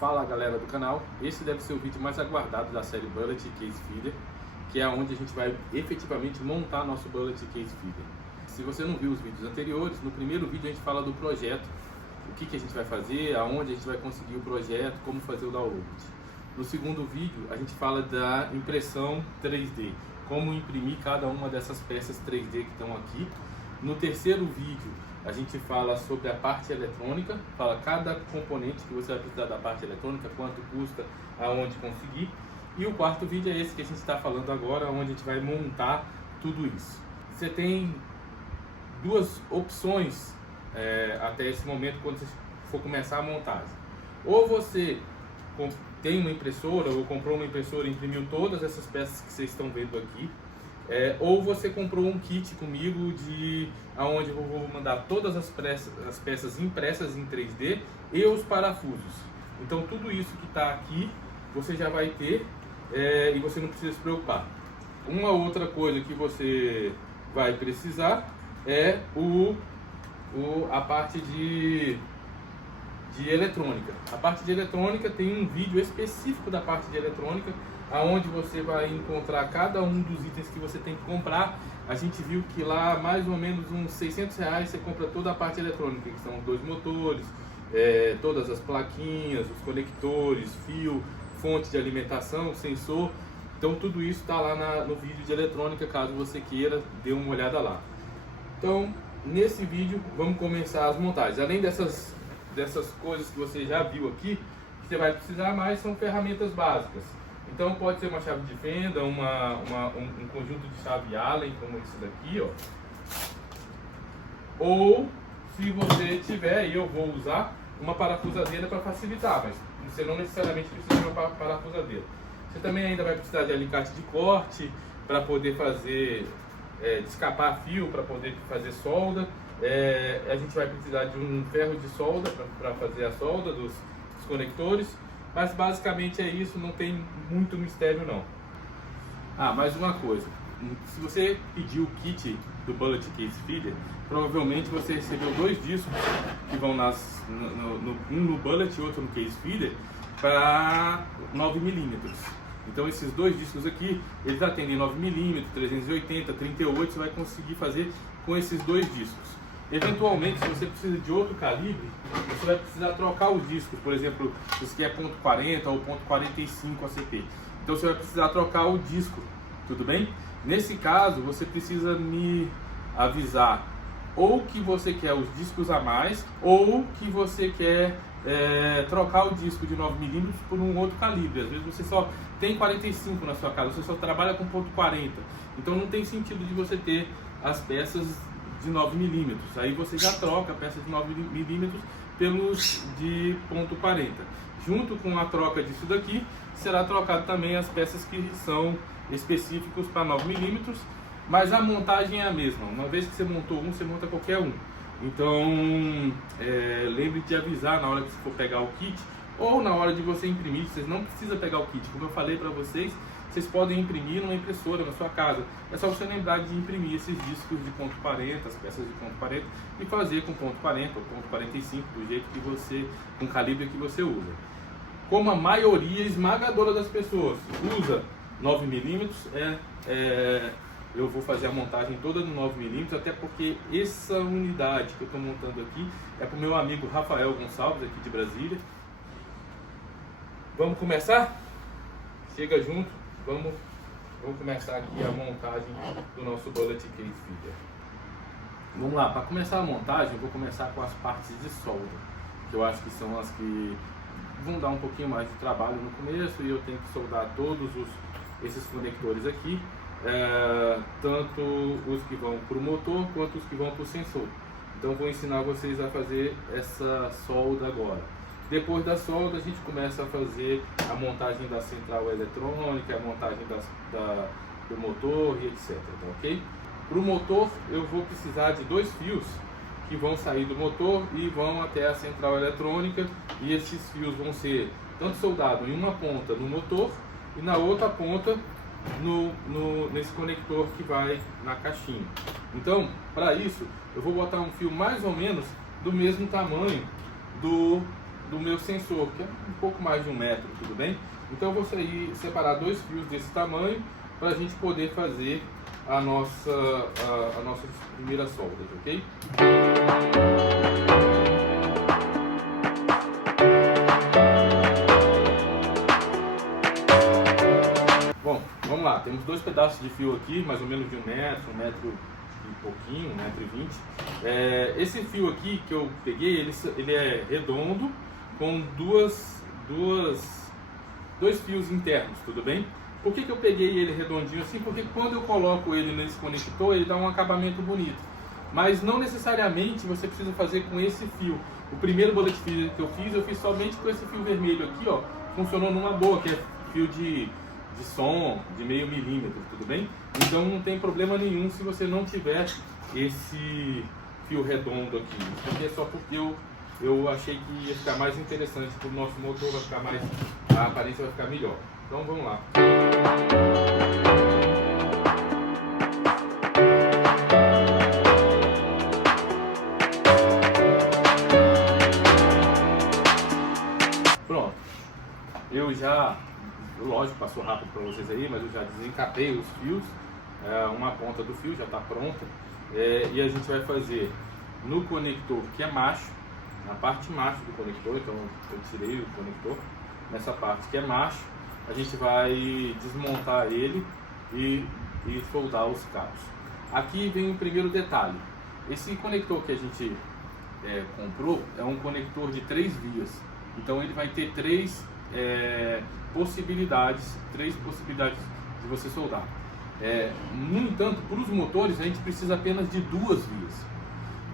Fala galera do canal, esse deve ser o vídeo mais aguardado da série Bullet Case Feeder, que é onde a gente vai efetivamente montar nosso Bullet Case Feeder. Se você não viu os vídeos anteriores, no primeiro vídeo a gente fala do projeto, o que a gente vai fazer, aonde a gente vai conseguir o projeto, como fazer o download. No segundo vídeo a gente fala da impressão 3D, como imprimir cada uma dessas peças 3D que estão aqui. No terceiro vídeo a gente fala sobre a parte eletrônica, fala cada componente que você vai precisar da parte eletrônica, quanto custa, aonde conseguir. E o quarto vídeo é esse que a gente está falando agora, onde a gente vai montar tudo isso. Você tem duas opções até esse momento quando você for começar a montagem. Ou você tem uma impressora ou comprou uma impressora e imprimiu todas essas peças que vocês estão vendo aqui. Ou você comprou um kit comigo onde eu vou mandar todas as peças impressas em 3D e os parafusos. Então tudo isso que está aqui você já vai ter e você não precisa se preocupar. Uma outra coisa que você vai precisar é a parte de eletrônica. A parte de eletrônica tem um vídeo específico da parte de eletrônica, aonde você vai encontrar cada um dos itens que você tem que comprar. A gente viu que lá mais ou menos uns R$600 você compra toda a parte eletrônica, que são os dois motores, todas as plaquinhas, os conectores, fio, fonte de alimentação, sensor. Então tudo isso está lá no vídeo de eletrônica, caso você queira, dê uma olhada lá. Então nesse vídeo vamos começar as montagens. Além dessas coisas que você já viu aqui, que você vai precisar mais são ferramentas básicas. Então pode ser uma chave de fenda, um conjunto de chave Allen, como esse daqui, ó. Ou se você tiver, e eu vou usar, uma parafusadeira para facilitar, mas você não necessariamente precisa de uma parafusadeira. Você também ainda vai precisar de alicate de corte para poder fazer, descapar fio, para poder fazer solda. A gente vai precisar de um ferro de solda para fazer a solda dos conectores. Mas basicamente é isso, não tem muito mistério não. Mais uma coisa, se você pediu o kit do Bullet Case Feeder, provavelmente você recebeu dois discos que vão um no Bullet e outro no Case Feeder para 9mm. Então esses dois discos aqui, eles atendem 9mm, 380, 38, você vai conseguir fazer com esses dois discos. Eventualmente, se você precisa de outro calibre, você vai precisar trocar os discos. Por exemplo, esse aqui é .40 ou .45 ACP. Então você vai precisar trocar o disco, tudo bem? Nesse caso, você precisa me avisar ou que você quer os discos a mais, ou que você quer trocar o disco de 9mm por um outro calibre. Às vezes você só tem 45 na sua casa, você só trabalha com .40. Então não tem sentido de você ter as peças de 9mm, aí você já troca a peça de 9mm pelos de .40. Junto com a troca disso daqui, será trocado também as peças que são específicos para 9mm, mas a montagem é a mesma. Uma vez que você montou um, você monta qualquer um. Então, lembre de avisar na hora que você for pegar o kit, ou na hora de você imprimir. Vocês não precisam pegar o kit, como eu falei para vocês, vocês podem imprimir numa impressora na sua casa. É só você lembrar de imprimir esses discos de .40, as peças de .40, e fazer com .40 ou .45, do jeito que você, com o calibre que você usa. Como a maioria esmagadora das pessoas usa 9mm, eu vou fazer a montagem toda no 9mm, até porque essa unidade que eu estou montando aqui é para o meu amigo Rafael Gonçalves, aqui de Brasília. Vamos começar? Chega junto, vamos começar aqui a montagem do nosso Bullet Case Feeder. Vamos lá, para começar a montagem eu vou começar com as partes de solda, que eu acho que são as que vão dar um pouquinho mais de trabalho no começo, e eu tenho que soldar todos esses conectores aqui, tanto os que vão para o motor quanto os que vão para o sensor. Então vou ensinar vocês a fazer essa solda agora. Depois da solda a gente começa a fazer a montagem da central eletrônica, a montagem do motor e etc, tá ok? Para o motor eu vou precisar de dois fios que vão sair do motor e vão até a central eletrônica, e esses fios vão ser tanto soldados em uma ponta no motor e na outra ponta nesse conector que vai na caixinha. Então, para isso, eu vou botar um fio mais ou menos do mesmo tamanho do meu sensor, que é um pouco mais de 1 metro, tudo bem? Então eu vou separar 2 fios desse tamanho para a gente poder fazer a nossa primeira solda, ok? Bom, vamos lá, temos 2 pedaços de fio aqui, mais ou menos de 1 metro, 1 metro e pouquinho, 1 metro e 20. Esse fio aqui que eu peguei, ele é redondo, com dois fios internos, tudo bem? Por que eu peguei ele redondinho assim? Porque quando eu coloco ele nesse conector, ele dá um acabamento bonito. Mas não necessariamente você precisa fazer com esse fio. O primeiro bullet filler que eu fiz somente com esse fio vermelho aqui, ó. Funcionou numa boa, que é fio de som, de meio milímetro, tudo bem? Então não tem problema nenhum se você não tiver esse fio redondo aqui. Isso aqui é só porque eu achei que ia ficar mais interessante para o nosso motor, vai ficar mais, a aparência vai ficar melhor. Então vamos lá. Pronto. Eu já, lógico, passou rápido para vocês aí, mas eu já desencapei os fios. Uma ponta do fio já está pronta. E a gente vai fazer no conector que é macho, na parte macho do conector, então eu tirei o conector. Nessa parte que é macho, a gente vai desmontar ele e soldar os cabos. Aqui vem o primeiro detalhe. Esse conector que a gente comprou é um conector de 3 vias. Então ele vai ter três possibilidades de você soldar. No entanto, para os motores a gente precisa apenas de 2 vias.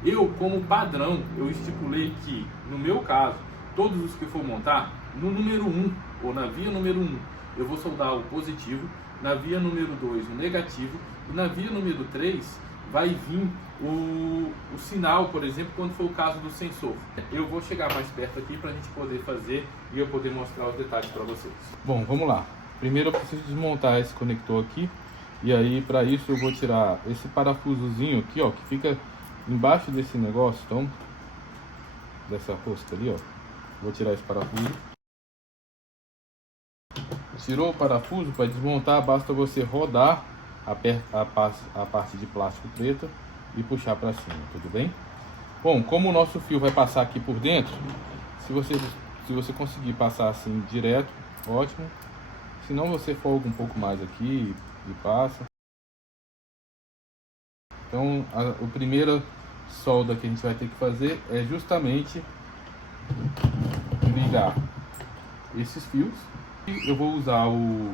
Eu, como padrão, eu estipulei que, no meu caso, todos os que eu for montar, no número 1, ou na via número 1, eu vou soldar o positivo, na via número 2 o negativo, e na via número 3 vai vir o sinal, por exemplo, quando for o caso do sensor. Eu vou chegar mais perto aqui para a gente poder fazer e eu poder mostrar os detalhes para vocês. Bom, vamos lá. Primeiro eu preciso desmontar esse conector aqui, e aí para isso eu vou tirar esse parafusozinho aqui, ó, que fica embaixo desse negócio, então, dessa rosca ali, ó. Vou tirar esse parafuso. Tirou o parafuso, para desmontar basta você rodar a parte de plástico preta e puxar para cima, tudo bem? Bom, como o nosso fio vai passar aqui por dentro, se você conseguir passar assim direto, ótimo. Se não, você folga um pouco mais aqui e passa. Então a primeira solda que a gente vai ter que fazer é justamente ligar esses fios. Eu vou usar o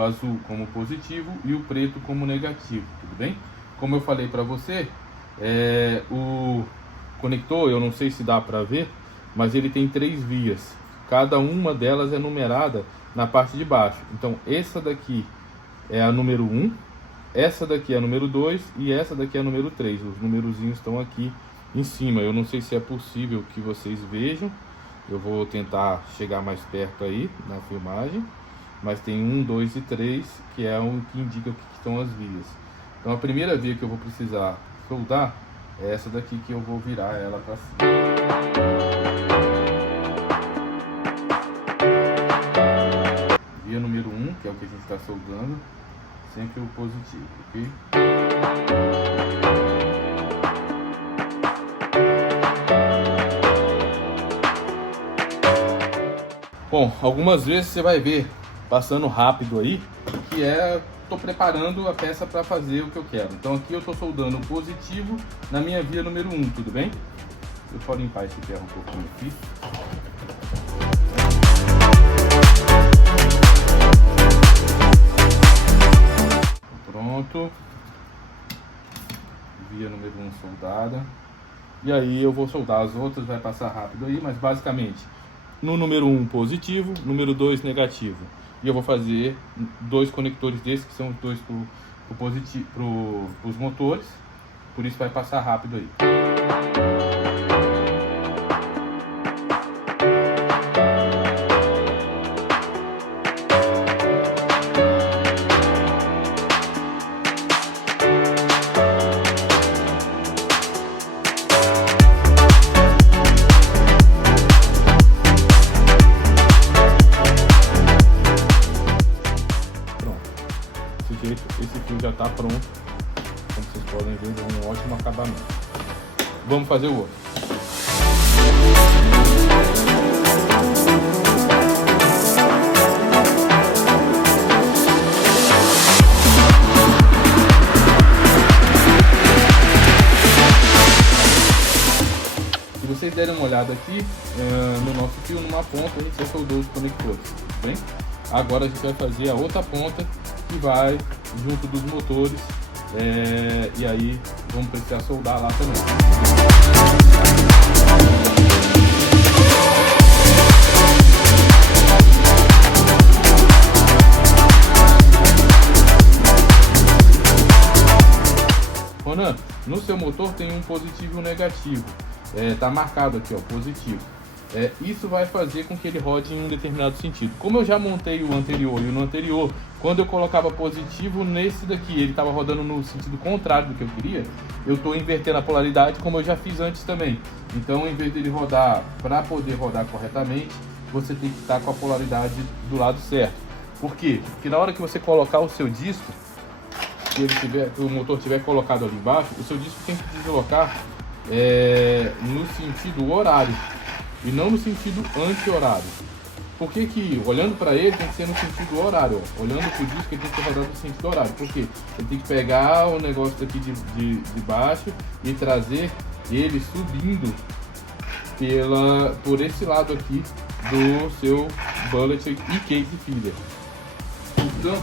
azul como positivo e o preto como negativo, tudo bem? Como eu falei para você, o conector, eu não sei se dá para ver, mas ele tem 3 vias. Cada uma delas é numerada na parte de baixo. Então essa daqui é a número 1, essa daqui é a número 2 e essa daqui é a número 3. Os numerozinhos estão aqui em cima. Eu não sei se é possível que vocês vejam. Eu vou tentar chegar mais perto aí na filmagem. Mas tem 1, 2 e 3, que é o que indica o que estão as vias. Então a primeira via que eu vou precisar soldar é essa daqui, que eu vou virar ela para cima. Via número 1, que é o que a gente está soldando, sempre o positivo, ok? Bom, algumas vezes você vai ver passando rápido aí, que estou preparando a peça para fazer o que eu quero. Então aqui eu estou soldando o positivo na minha via número 1, tudo bem? Deixa eu limpar esse ferro um pouquinho aqui. Pronto. Via número 1 soldada. E aí eu vou soldar as outras, vai passar rápido aí, mas basicamente no número 1 positivo, número 2 negativo. E eu vou fazer 2 conectores desses, que são os dois para os motores. Por isso vai passar rápido aí. está pronto. Como vocês podem ver, é um ótimo acabamento. Vamos fazer o outro. Se vocês derem uma olhada aqui no nosso fio, numa ponta a gente já soldou os conectores, tá bem? Agora a gente vai fazer a outra ponta que vai junto dos motores, e aí vamos precisar soldar lá também. Ronan, no seu motor tem um positivo e um negativo. Tá marcado aqui, ó, positivo. Isso vai fazer com que ele rode em um determinado sentido. Como eu já montei o anterior e no anterior, quando eu colocava positivo nesse daqui, ele estava rodando no sentido contrário do que eu queria, eu estou invertendo a polaridade, como eu já fiz antes também. Então, em vez dele rodar, para poder rodar corretamente, você tem que estar com a polaridade do lado certo. Por quê? Porque na hora que você colocar o seu disco, se o motor tiver colocado ali embaixo, o seu disco tem que deslocar no sentido horário e não no sentido anti-horário. Por que que, olhando para ele, tem que ser no sentido horário? Ó. Olhando para o disco, ele tem que ser rodando no sentido horário. Por quê? Ele tem que pegar o negócio daqui de baixo e trazer ele subindo por esse lado aqui do seu bullet e case feeder. Então,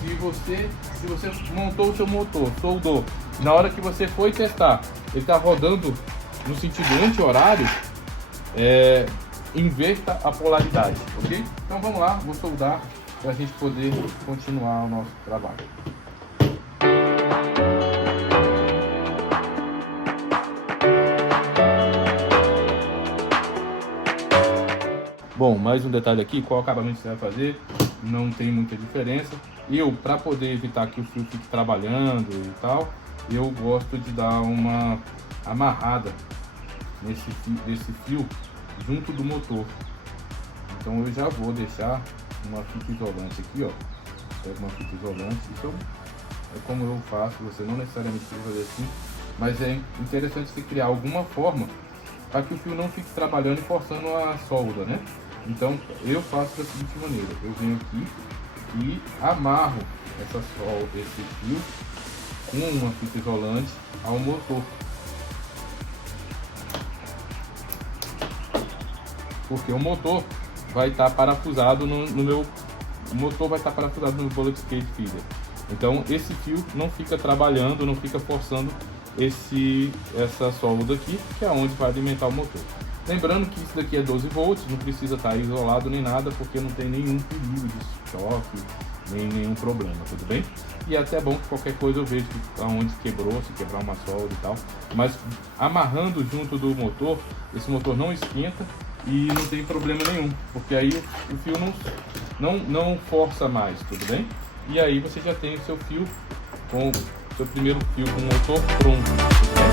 se você montou o seu motor, soldou, na hora que você foi testar, ele está rodando no sentido anti-horário, inverta a polaridade, ok? Então vamos lá, vou soldar para a gente poder continuar o nosso trabalho. Bom, mais um detalhe aqui, qual acabamento você vai fazer, não tem muita diferença. Para poder evitar que o fio fique trabalhando e tal, eu gosto de dar uma amarrada nesse fio junto do motor. Então eu já vou deixar uma fita isolante aqui, ó. Pega uma fita isolante, isso é como eu faço, você não necessariamente precisa fazer assim, mas é interessante você criar alguma forma para que o fio não fique trabalhando e forçando a solda, né? Então eu faço da seguinte maneira, eu venho aqui e amarro esse fio com uma fita isolante ao motor. Porque o motor vai estar parafusado no meu bullet case feeder. Então esse fio não fica trabalhando, não fica forçando essa solda aqui, que é onde vai alimentar o motor. Lembrando que isso daqui é 12 volts, não precisa estar isolado nem nada, porque não tem nenhum perigo de choque, nem nenhum problema, tudo bem? E é até bom que qualquer coisa eu vejo aonde quebrou, se quebrar uma solda e tal. Mas amarrando junto do motor, esse motor não esquenta e não tem problema nenhum, porque aí o fio não força mais, tudo bem? E aí você já tem o seu fio com o seu primeiro fio com o motor pronto, tudo bem?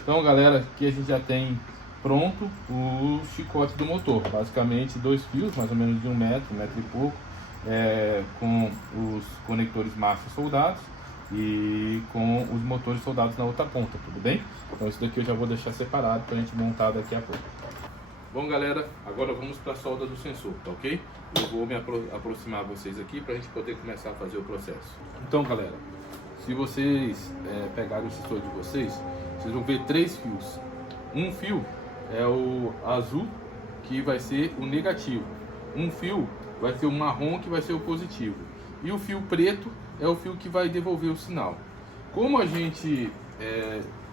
Então galera, aqui a gente já tem pronto o chicote do motor, basicamente 2 fios, mais ou menos de 1 metro e pouco, com os conectores master soldados e com os motores soldados na outra ponta, tudo bem? Então isso daqui eu já vou deixar separado para a gente montar daqui a pouco. Bom galera, agora vamos para a solda do sensor, tá ok? Eu vou me aproximar vocês aqui para a gente poder começar a fazer o processo. Então galera, se vocês pegarem o sensor de vocês vão ver 3 fios. Um fio é o azul, que vai ser o negativo. Um fio vai ser o marrom, que vai ser o positivo. E o fio preto é o fio que vai devolver o sinal. Como a gente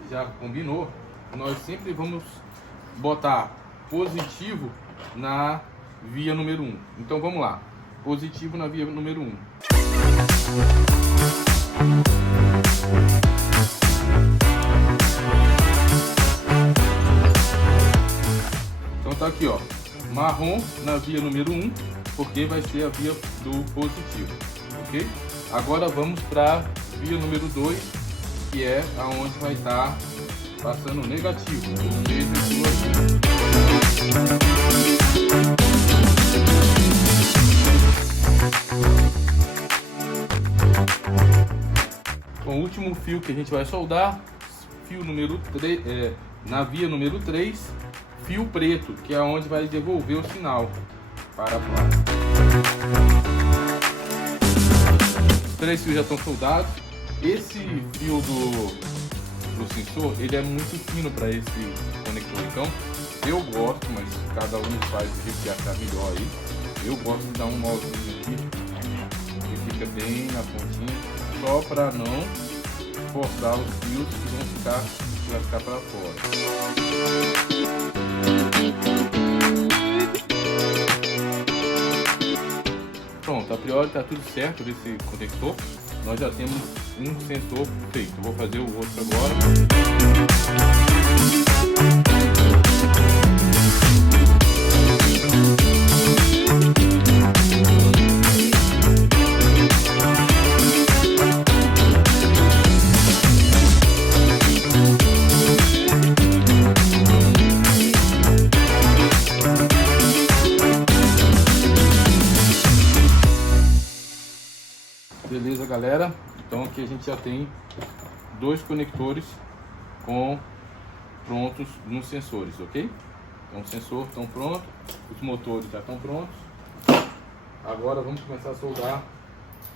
já combinou, nós sempre vamos botar positivo na via número 1. Então vamos lá. Positivo na via número 1. marrom na via número 1, porque vai ser a via do positivo, ok? Agora vamos para a via número 2, que é aonde vai estar passando o negativo, ou seja, o último fio que a gente vai soldar, fio número 3, na via número 3, fio preto, que é onde vai devolver o sinal para a placa. Os 3 fios já estão soldados. Esse fio do sensor, ele é muito fino para esse conector, então eu gosto, mas cada um faz o jeito que achar melhor aí. Eu gosto de dar um nozinho aqui, que fica bem na pontinha, só para não forçar os fios que vai ficar para fora. Pronto, a priori está tudo certo desse conector. Nós já temos um sensor feito. Vou fazer o outro agora. Beleza, galera? Então aqui a gente já tem 2 conectores prontos nos sensores, ok? Então o sensor estão pronto, os motores já estão prontos. Agora vamos começar a soldar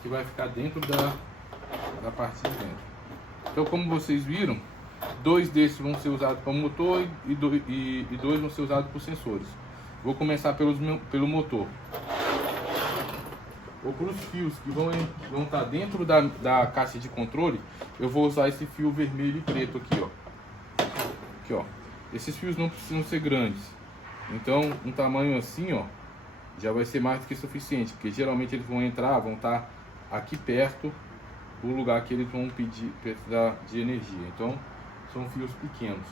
que vai ficar dentro da parte de dentro. Então, como vocês viram, 2 desses vão ser usados para o motor e 2 vão ser usados para os sensores. Vou começar pelo motor. Ou para os fios que vão estar dentro da caixa de controle, eu vou usar esse fio vermelho e preto aqui, ó. Aqui, ó. Esses fios não precisam ser grandes. Então, um tamanho assim, ó, já vai ser mais do que suficiente, porque geralmente eles vão estar aqui perto do lugar que eles vão precisar de energia. Então, são fios pequenos.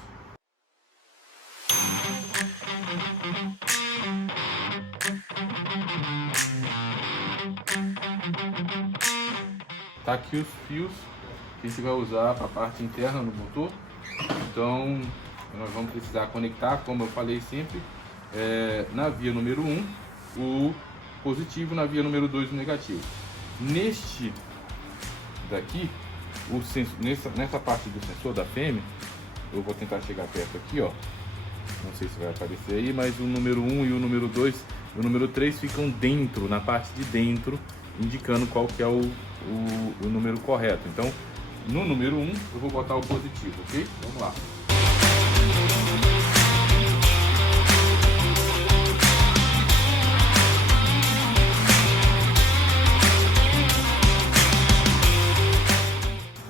Tá aqui os fios que a gente vai usar para a parte interna do motor. Então nós vamos precisar conectar, como eu falei sempre, na via número 1 o positivo, na via número 2 o negativo. Neste daqui, nessa parte do sensor da fêmea, eu vou tentar chegar perto aqui, ó. Não sei se vai aparecer aí, mas o número 1 e o número 2, o número 3 ficam dentro, na parte de dentro, indicando qual que é o número correto. Então, no número 1, eu vou botar o positivo, ok? Vamos lá.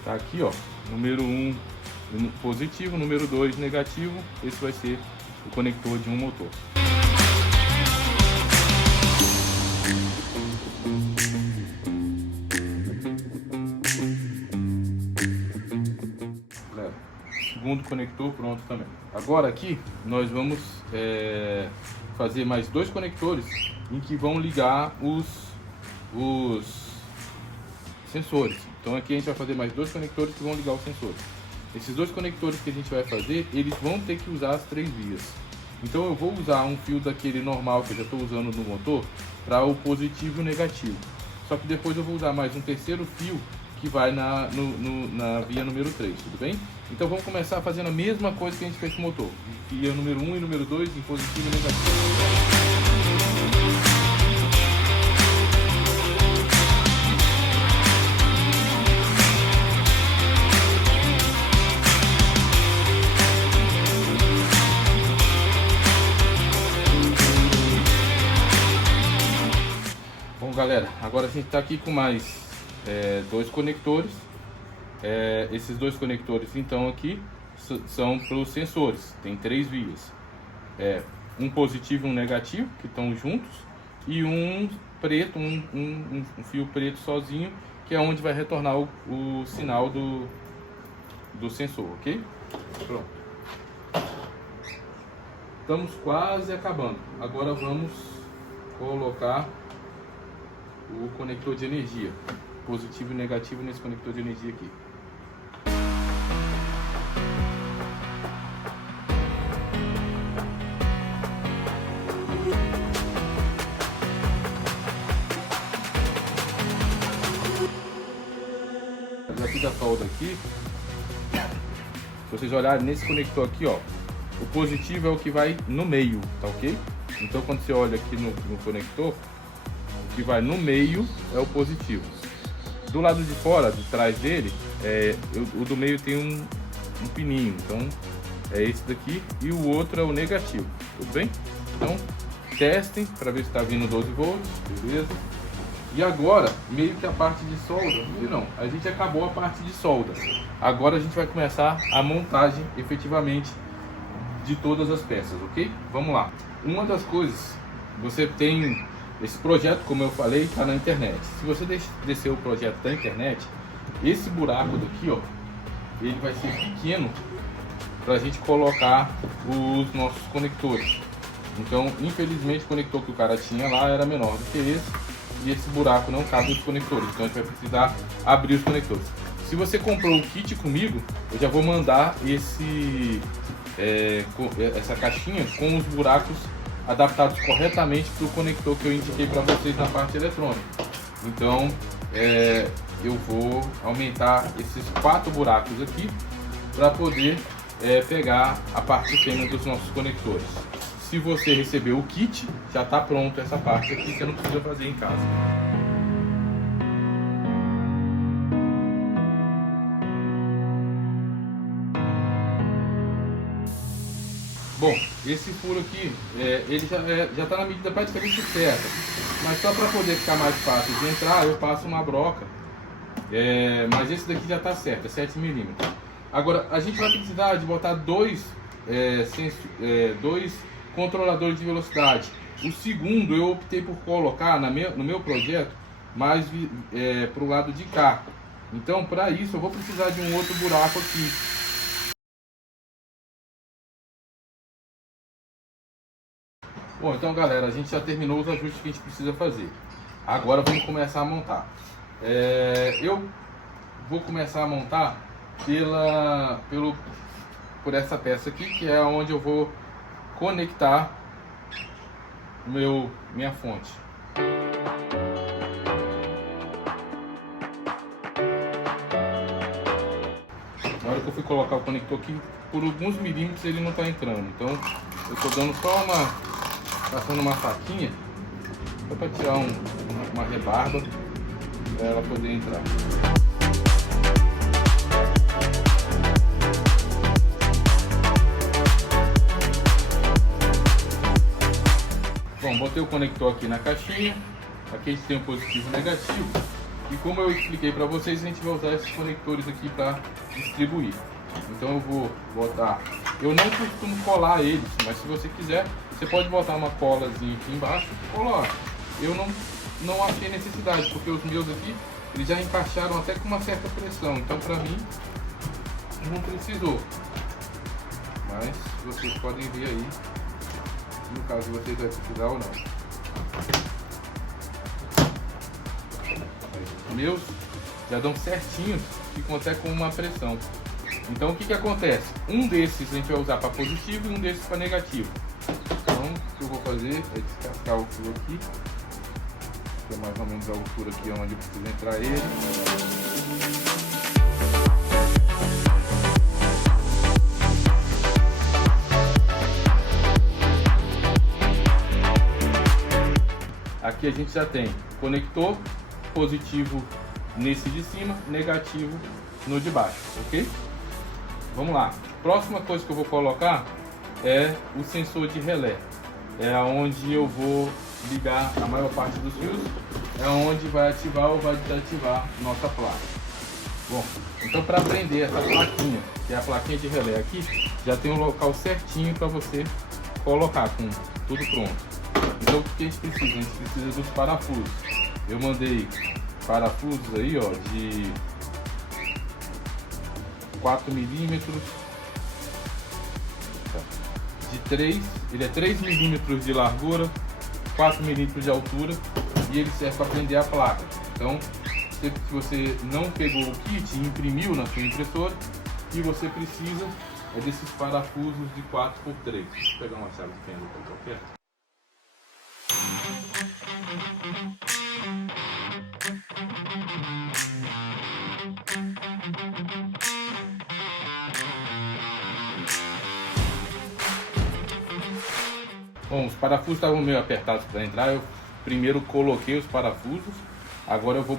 Tá aqui, ó, número 1 positivo, número 2 negativo. Esse vai ser o conector de um motor. Segundo conector pronto também. Agora aqui nós vamos fazer mais 2 conectores em que vão ligar os sensores. Então aqui a gente vai fazer mais 2 conectores que vão ligar os sensores. Esses 2 conectores que a gente vai fazer, eles vão ter que usar as 3 vias. Então eu vou usar um fio daquele normal que eu já estou usando no motor para o positivo e o negativo. Só que depois eu vou usar mais um terceiro fio que vai na via número 3, tudo bem? Então vamos começar fazendo a mesma coisa que a gente fez com o motor. Via número 1 e número 2 em positivo e negativo. Bom, galera, agora a gente está aqui com mais 2 conectores. Esses 2 conectores então aqui são para os sensores, tem 3 vias, um positivo e um negativo que estão juntos, e um preto, um fio preto sozinho, que é onde vai retornar o sinal do sensor, ok? Pronto. Estamos quase acabando. Agora vamos colocar o conector de energia, positivo e negativo nesse conector de energia aqui. Já fiz a solda aqui. Se vocês olharem nesse conector aqui, ó, o positivo é o que vai no meio, tá ok? Então quando você olha aqui no conector, o que vai no meio é o positivo. Do lado de fora, de trás dele, o do meio tem um pininho, então é esse daqui, e o outro é o negativo, tudo bem? Então testem para ver se está vindo 12 volts, beleza? E agora, meio que a parte de solda, não, a gente acabou a parte de solda. Agora a gente vai começar a montagem efetivamente de todas as peças, ok? Vamos lá. Uma das coisas, você tem esse projeto, como eu falei, está na internet. Se você descer o projeto da internet, esse buraco daqui, ó, ele vai ser pequeno para a gente colocar os nossos conectores. Então, infelizmente, o conector que o cara tinha lá era menor do que esse. E esse buraco não cabe nos conectores, então a gente vai precisar abrir os conectores. Se você comprou o kit comigo, eu já vou mandar essa caixinha com os buracos adaptados corretamente para o conector que eu indiquei para vocês na parte eletrônica. Então eu vou aumentar esses 4 buracos aqui para poder pegar a parte fêmea dos nossos conectores. Se você recebeu o kit, já está pronto essa parte aqui, você não precisa fazer em casa. Bom, esse furo aqui, ele já está na medida praticamente certa, mas só para poder ficar mais fácil de entrar, eu passo uma broca, mas esse daqui já está certo, é 7 mm. Agora, a gente vai precisar de botar dois controladores de velocidade. O segundo eu optei por colocar no meu projeto mais para o lado de cá. Então, para isso, eu vou precisar de um outro buraco aqui. Bom, então galera, a gente já terminou os ajustes que a gente precisa fazer. Agora vamos começar a montar. Eu vou começar a montar por essa peça aqui, que é onde eu vou conectar minha fonte. Na hora que eu fui colocar o conector aqui, por alguns milímetros ele não está entrando. Então eu estou dando só passando uma faquinha só para tirar uma rebarba para ela poder entrar. Bom, botei o conector aqui na caixinha. Aqui a gente tem o positivo e o negativo. E como eu expliquei para vocês, a gente vai usar esses conectores aqui para distribuir. Então eu vou botar... Eu não costumo colar eles, mas se você quiser, você pode botar uma colazinha aqui embaixo e colar. Eu não achei necessidade, porque os meus aqui, eles já encaixaram até com uma certa pressão. Então para mim, não precisou. Mas vocês podem ver aí, no caso vocês vai precisar ou não. Os meus já dão certinho, ficam até com uma pressão. Então o que acontece? Um desses a gente vai usar para positivo e um desses para negativo. Então o que eu vou fazer é descascar o fio aqui, que é mais ou menos a altura aqui onde precisa entrar ele. Aqui a gente já tem conector positivo nesse de cima, negativo no de baixo, ok? Vamos lá. Próxima coisa que eu vou colocar é o sensor de relé. É onde eu vou ligar a maior parte dos fios, é onde vai ativar ou vai desativar nossa placa. Bom, então para prender essa plaquinha, que é a plaquinha de relé aqui, já tem um local certinho para você colocar com tudo pronto. Então o que a gente precisa? A gente precisa dos parafusos. Eu mandei parafusos aí, ó, de 4 milímetros, ele é 3 milímetros de largura, 4 milímetros de altura e ele serve para prender a placa. Então, se você não pegou o kit e imprimiu na sua impressora, o que você precisa é desses parafusos de 4x3. Deixa eu pegar uma chave de fenda para qualquer. Bom, os parafusos estavam meio apertados para entrar. Eu primeiro coloquei os parafusos. Agora eu vou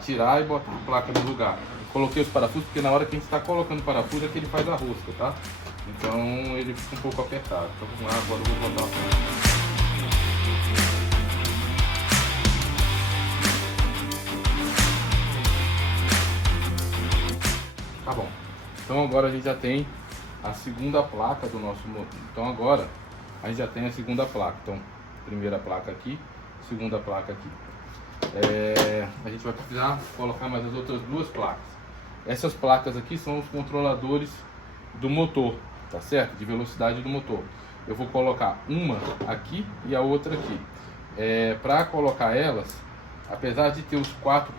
tirar e botar a placa no lugar. Coloquei os parafusos porque na hora que a gente está colocando o parafuso é que ele faz a rosca, tá? Então ele fica um pouco apertado. Então vamos lá, agora eu vou botar a placa. Tá bom. Então agora a gente já tem a segunda placa do nosso motor. Então agora a gente já tem a segunda placa. Então, primeira placa aqui, segunda placa aqui. A gente vai precisar colocar mais as outras duas placas. Essas placas aqui são os controladores do motor, tá certo? De velocidade do motor. Eu vou colocar uma aqui e a outra aqui. Para colocar elas, apesar de ter os 4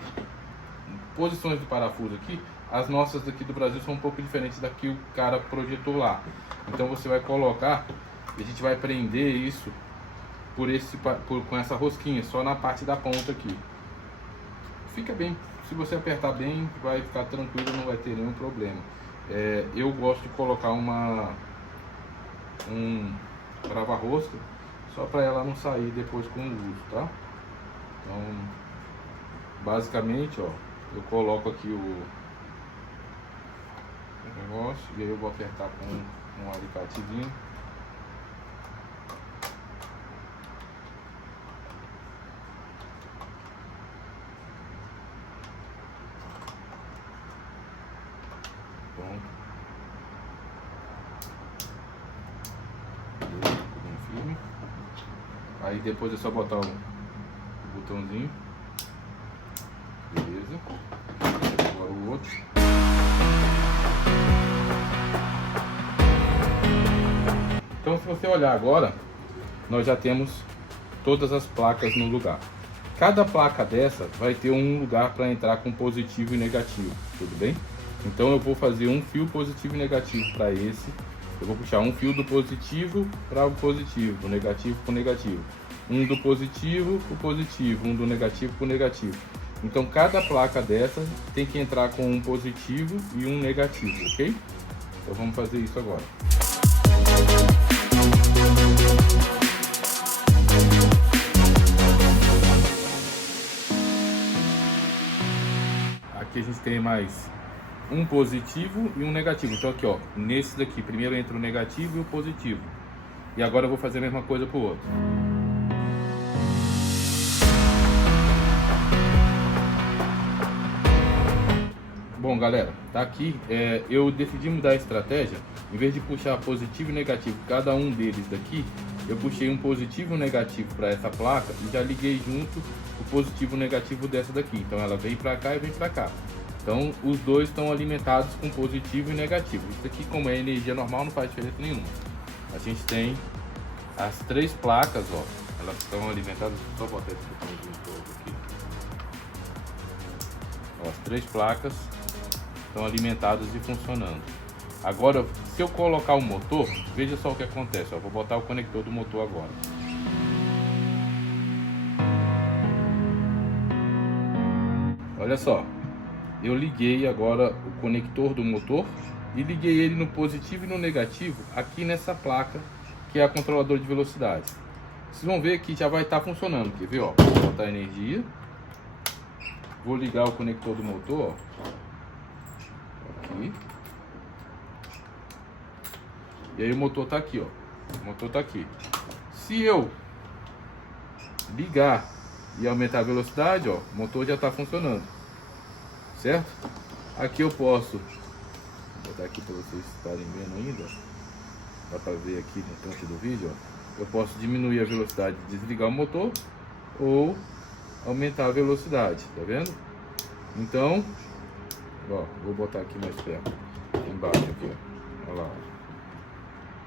posições de parafuso aqui, as nossas daqui do Brasil são um pouco diferentes da que o cara projetou lá. Então você vai colocar e a gente vai prender isso com essa rosquinha, só na parte da ponta aqui. Fica bem, se você apertar bem, vai ficar tranquilo, não vai ter nenhum problema. Eu gosto de colocar um trava-rosca, só para ela não sair depois com o uso, tá? Então, basicamente, ó, eu coloco aqui o negócio e aí eu vou apertar com um alicatezinho. Bem firme. Aí depois é só botar o botãozinho. Beleza. Agora o outro. Então, se você olhar agora, nós já temos todas as placas no lugar. Cada placa dessa vai ter um lugar para entrar com positivo e negativo, tudo bem? Então eu vou fazer um fio positivo e negativo para esse. Eu vou puxar um fio do positivo para o positivo, do negativo para o negativo. Um do positivo para o positivo, um do negativo para o negativo. Então cada placa dessa tem que entrar com um positivo e um negativo, ok? Então vamos fazer isso agora. Aqui a gente tem mais um positivo e um negativo. Então aqui, ó, nesse daqui, primeiro entra o negativo e o positivo. E agora eu vou fazer a mesma coisa pro outro. Bom, galera, tá aqui. Eu decidi mudar a estratégia. Em vez de puxar positivo e negativo cada um deles daqui, eu puxei um positivo e um negativo para essa placa e já liguei junto o positivo e o negativo dessa daqui. Então ela vem para cá e vem para cá. Então os dois estão alimentados com positivo e negativo. Isso aqui, como é energia normal, não faz diferença nenhuma. A gente tem as 3 placas, ó, elas estão alimentadas. Só botar esse botãozinho todo aqui. Ó, as 3 placas estão alimentadas e funcionando. Agora, se eu colocar o motor, veja só o que acontece. Ó, vou botar o conector do motor agora. Olha só. Eu liguei agora o conector do motor e liguei ele no positivo e no negativo aqui nessa placa que é a controlador de velocidade. Vocês vão ver que já vai estar funcionando. Quer ver? Ó, vou botar a energia. Vou ligar o conector do motor. Ó, aqui. E aí o motor está aqui, ó. O motor está aqui. Se eu ligar e aumentar a velocidade, ó, o motor já está funcionando. Certo? Aqui eu posso, vou botar aqui para vocês estarem vendo ainda, dá para ver aqui no canto do vídeo, ó. Eu posso diminuir a velocidade, desligar o motor ou aumentar a velocidade, tá vendo? Então, ó, vou botar aqui mais perto, aqui embaixo aqui, ó. Olha lá,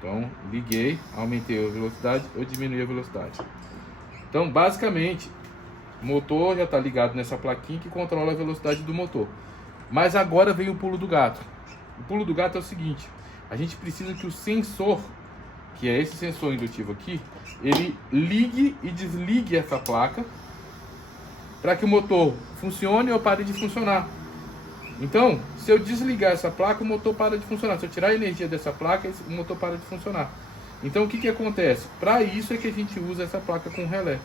ó. Então, liguei, aumentei a velocidade ou diminui a velocidade. Então, basicamente, o motor já está ligado nessa plaquinha que controla a velocidade do motor. Mas agora vem o pulo do gato. O pulo do gato é o seguinte: a gente precisa que o sensor, que é esse sensor indutivo aqui, ele ligue e desligue essa placa para que o motor funcione ou pare de funcionar. Então, se eu desligar essa placa, o motor para de funcionar. Se eu tirar a energia dessa placa, o motor para de funcionar. Então, o que acontece? Para isso é que a gente usa essa placa com relé.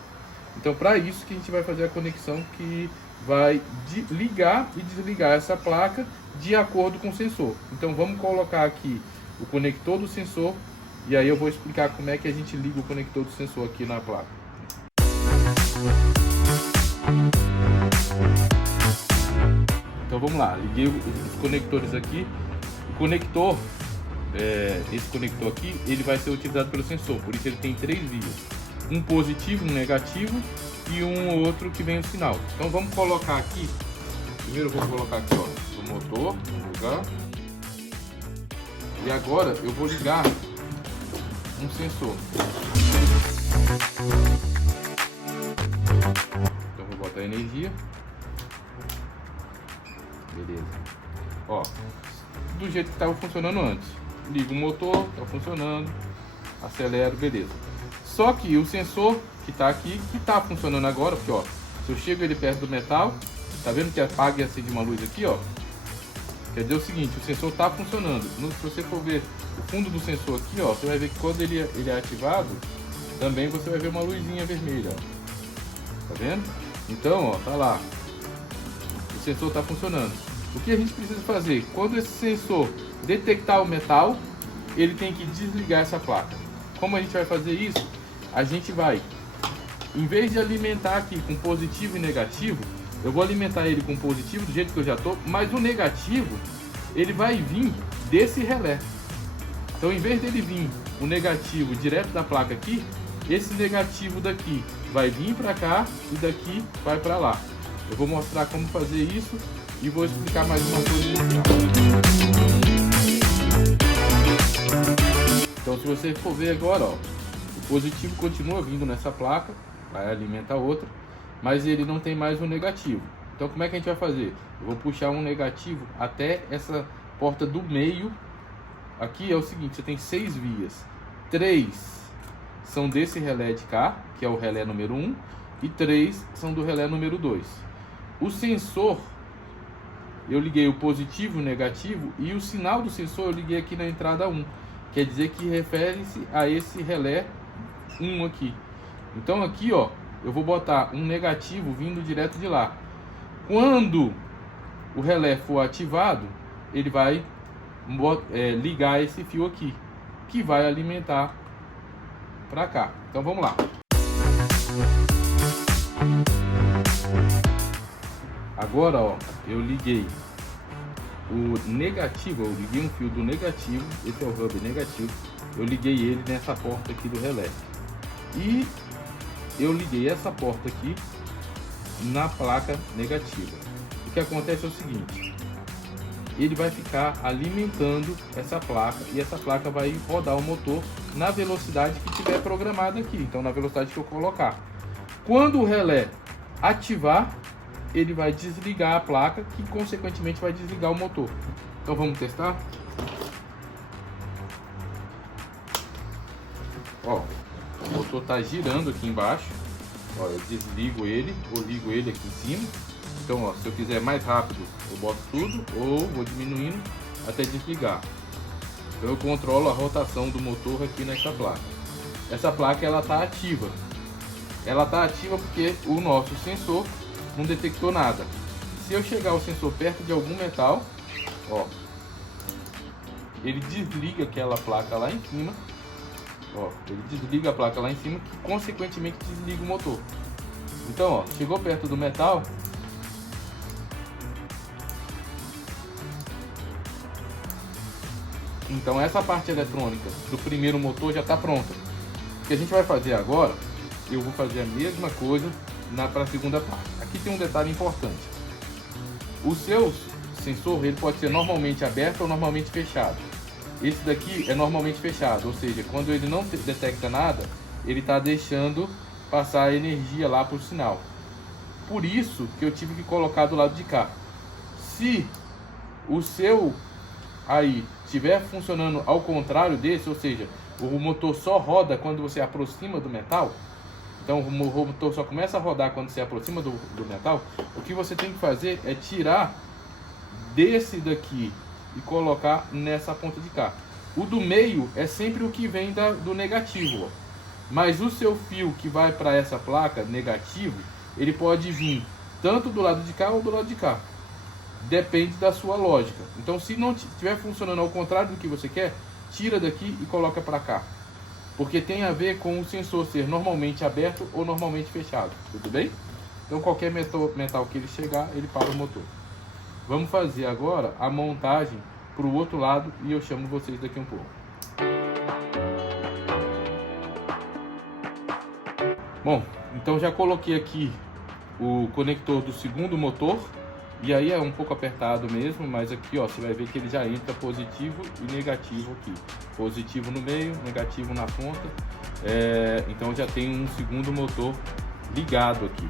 Então, para isso que a gente vai fazer a conexão que vai ligar e desligar essa placa de acordo com o sensor. Então, vamos colocar aqui o conector do sensor e aí eu vou explicar como é que a gente liga o conector do sensor aqui na placa. Então vamos lá, liguei os conectores aqui. O conector, esse conector aqui, ele vai ser utilizado pelo sensor, por isso ele tem 3 vias. Um positivo, um negativo e um outro que vem o sinal. Então vamos colocar aqui, primeiro eu vou colocar aqui, ó, o motor, vou ligar. E agora eu vou ligar um sensor. Então vou botar energia. Beleza. Ó, do jeito que estava funcionando antes. Ligo o motor, está funcionando. Acelero, beleza. Só que o sensor que está aqui, que está funcionando agora, porque ó, se eu chego ele perto do metal, tá vendo que apaga e acende uma luz aqui, ó? Quer dizer o seguinte, o sensor está funcionando. Se você for ver o fundo do sensor aqui, ó, você vai ver que quando ele é ativado, também você vai ver uma luzinha vermelha, ó. Tá vendo? Então, ó, tá lá. O sensor está funcionando. O que a gente precisa fazer? Quando esse sensor detectar o metal, ele tem que desligar essa placa. Como a gente vai fazer isso? A gente vai, em vez de alimentar aqui com positivo e negativo, eu vou alimentar ele com positivo do jeito que eu já estou, mas o negativo, ele vai vir desse relé. Então, em vez dele vir o negativo direto da placa aqui, esse negativo daqui vai vir para cá e daqui vai para lá. Eu vou mostrar como fazer isso e vou explicar mais uma coisa no final. Então, se você for ver agora, ó, o positivo continua vindo nessa placa, vai alimentar outra, mas ele não tem mais o negativo. Então, como é que a gente vai fazer? Eu vou puxar um negativo até essa porta do meio. Aqui é o seguinte, você tem 6 vias. 3 são desse relé de cá, que é o relé número 1, e 3 são do relé número 2. O sensor, eu liguei o positivo e o negativo, e o sinal do sensor eu liguei aqui na entrada 1. Quer dizer que refere-se a esse relé 1 aqui. Então aqui, ó, eu vou botar um negativo vindo direto de lá. Quando o relé for ativado, ele vai ligar esse fio aqui, que vai alimentar para cá. Então vamos lá. Agora, ó, eu liguei o negativo, eu liguei um fio do negativo, esse é o hub negativo, eu liguei ele nessa porta aqui do relé. E eu liguei essa porta aqui na placa negativa. O que acontece é o seguinte, ele vai ficar alimentando essa placa e essa placa vai rodar o motor na velocidade que tiver programada aqui, então na velocidade que eu colocar. Quando o relé ativar, ele vai desligar a placa, que consequentemente vai desligar o motor. Então vamos testar? Ó, o motor está girando aqui embaixo. Ó, eu desligo ele ou ligo ele aqui em cima. Então, ó, se eu quiser mais rápido, eu boto tudo ou vou diminuindo até desligar. Então eu controlo a rotação do motor aqui nessa placa. Essa placa ela está ativa. Ela está ativa porque o nosso sensor não detectou nada. Se eu chegar o sensor perto de algum metal, ó, ele desliga aquela placa lá em cima. Ó, ele desliga a placa lá em cima, que consequentemente desliga o motor. Então, ó, chegou perto do metal, então essa parte eletrônica do primeiro motor já está pronta. O que a gente vai fazer agora, eu vou fazer a mesma coisa para a segunda parte. Aqui tem um detalhe importante. O seu sensor ele pode ser normalmente aberto ou normalmente fechado. esse daqui é normalmente fechado, ou seja, quando ele não detecta nada, ele está deixando passar a energia lá por sinal. Por isso que eu tive que colocar do lado de cá. Se o seu aí estiver funcionando ao contrário desse, ou seja, o motor só roda quando você aproxima do metal, então o motor só começa a rodar quando você aproxima do metal, o que você tem que fazer é tirar desse daqui e colocar nessa ponta de cá. O do meio é sempre o que vem do negativo, ó. Mas o seu fio que vai para essa placa negativo, ele pode vir tanto do lado de cá ou do lado de cá. Depende da sua lógica. Então, se não estiver funcionando ao contrário do que você quer, tira daqui e coloca para cá. Porque tem a ver com o sensor ser normalmente aberto ou normalmente fechado. Tudo bem? Então, qualquer metal que ele chegar, ele para o motor. Vamos fazer agora a montagem para o outro lado e eu chamo vocês daqui um pouco. Bom, então já coloquei aqui o conector do segundo motor. E aí é um pouco apertado mesmo, mas aqui ó, você vai ver que ele já entra positivo e negativo aqui. Positivo no meio, negativo na ponta. Então já tem um segundo motor ligado aqui.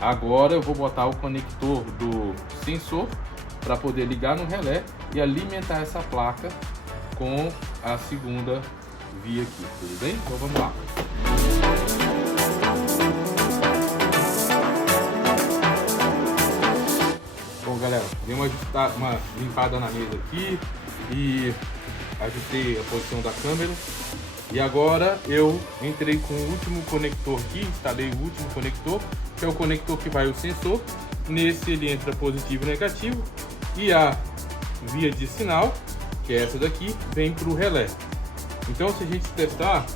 Agora eu vou botar o conector do sensor para poder ligar no relé e alimentar essa placa com a segunda via aqui, tudo bem? Então vamos lá. Bom galera, dei uma limpada na mesa aqui e ajustei a posição da câmera. E agora eu entrei com o último conector aqui, instalei o último conector, que é o conector que vai o sensor. Nesse ele entra positivo e negativo. E a via de sinal, que é essa daqui, vem para o relé. Então se a gente testar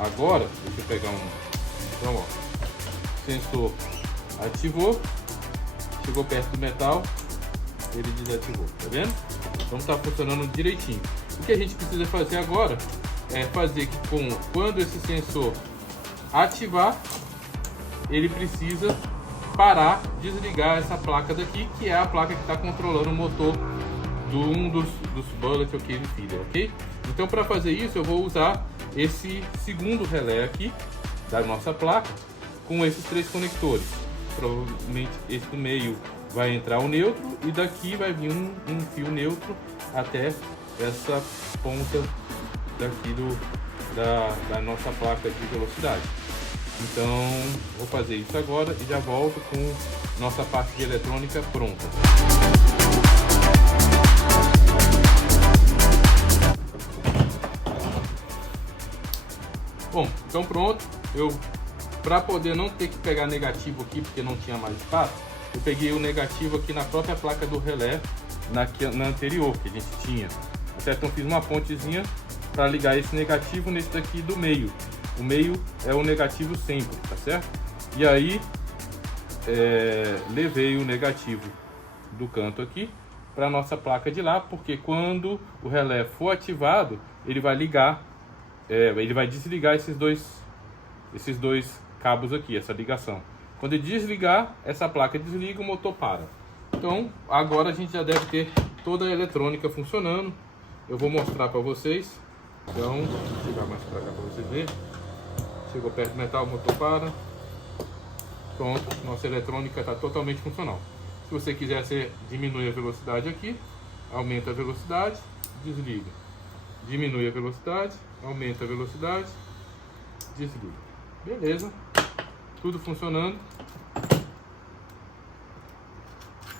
agora, deixa eu pegar então ó, sensor ativou, chegou perto do metal, ele desativou, tá vendo? Então está funcionando direitinho. O que a gente precisa fazer agora é fazer que quando esse sensor ativar, ele precisa parar, desligar essa placa daqui, que é a placa que está controlando o motor de um dos bullet ou case feeder, ok? Então para fazer isso eu vou usar esse segundo relé aqui da nossa placa com esses três conectores. Provavelmente esse do meio vai entrar o neutro e daqui vai vir um fio neutro até essa ponta daqui da nossa placa de velocidade. Então vou fazer isso agora e já volto com nossa parte de eletrônica pronta. Bom, então pronto. Para poder não ter que pegar negativo aqui porque não tinha mais espaço, eu peguei o negativo aqui na própria placa do relé na anterior que a gente tinha. Até então fiz uma pontezinha para ligar esse negativo nesse daqui do meio. O meio é o negativo sempre, tá certo? E aí levei o negativo do canto aqui para nossa placa de lá, porque quando o relé for ativado, ele vai ligar, ele vai desligar esses dois cabos aqui, essa ligação. Quando ele desligar, essa placa desliga, o motor para. Então agora a gente já deve ter toda a eletrônica funcionando. Eu vou mostrar para vocês. Então, vou chegar mais para cá para vocês verem. Chegou perto do metal, o motor para. Pronto, nossa eletrônica está totalmente funcional. Se você quiser, você diminui a velocidade aqui, aumenta a velocidade, desliga. Diminui a velocidade, aumenta a velocidade, desliga. Beleza, tudo funcionando.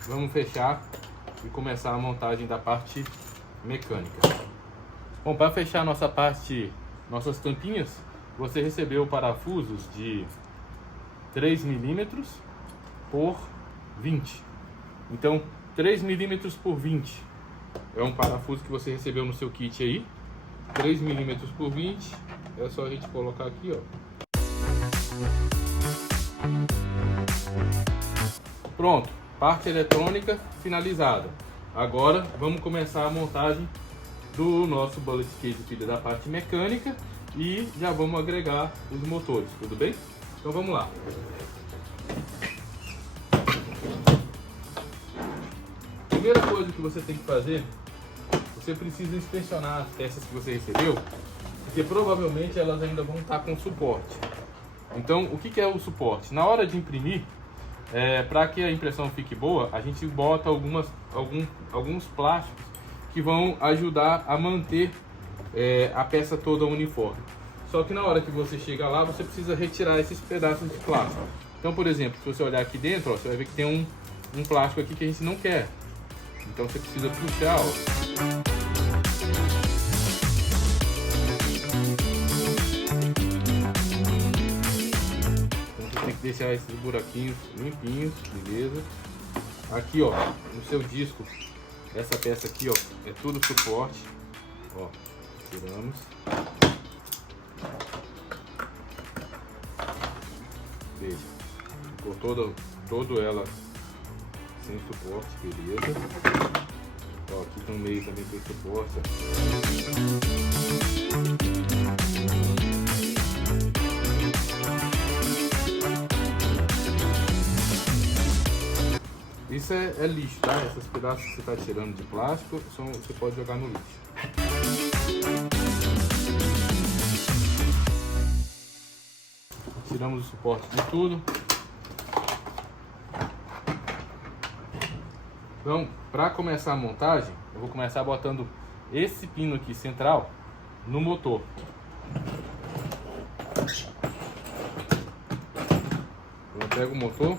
Vamos fechar e começar a montagem da parte mecânica. Bom, para fechar nossa parte, nossas tampinhas, você recebeu parafusos de 3 mm por 20. Então, 3 mm por 20 é um parafuso que você recebeu no seu kit aí. 3 mm por 20, é só a gente colocar aqui, ó. Pronto, parte eletrônica finalizada. Agora vamos começar a montagem do nosso bullet case feeder da parte mecânica e já vamos agregar os motores, tudo bem? Então vamos lá. Primeira coisa que você tem que fazer, você precisa inspecionar as peças que você recebeu, porque provavelmente elas ainda vão estar com suporte. Então, o que é o suporte? Na hora de imprimir, para que a impressão fique boa, a gente bota alguns plásticos que vão ajudar a manter a peça toda uniforme. Só que na hora que você chega lá, você precisa retirar esses pedaços de plástico. Então, por exemplo, se você olhar aqui dentro, ó, você vai ver que tem um plástico aqui que a gente não quer. Então você precisa puxar, ó. Então você tem que deixar esses buraquinhos limpinhos, beleza? Aqui, ó, no seu disco, essa peça aqui, ó, é tudo suporte. Ó, tiramos. Veja, ficou todo ela sem suporte, beleza? Ó, aqui no meio também tem suporte. Isso é lixo, tá? Esses pedaços que você está tirando de plástico, você pode jogar no lixo. Tiramos o suporte de tudo. Então, para começar a montagem, eu vou começar botando esse pino aqui central no motor. Eu pego o motor.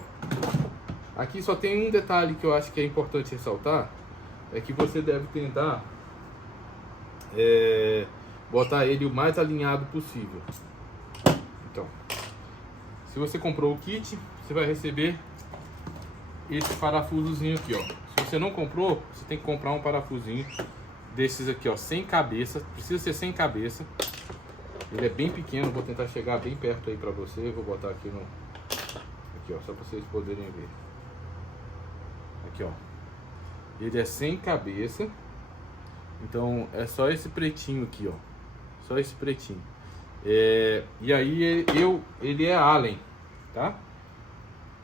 Aqui só tem um detalhe que eu acho que é importante ressaltar, é que você deve tentar botar ele o mais alinhado possível. Então, se você comprou o kit, você vai receber esse parafusozinho aqui, ó. Se você não comprou, você tem que comprar um parafusinho desses aqui, ó, sem cabeça. Precisa ser sem cabeça. Ele é bem pequeno, vou tentar chegar bem perto aí pra você. Vou botar aqui aqui, ó, só pra vocês poderem ver. Aqui, ó. Ele é sem cabeça. Então é só esse pretinho aqui, ó. Só esse pretinho. E aí ele é Allen, tá?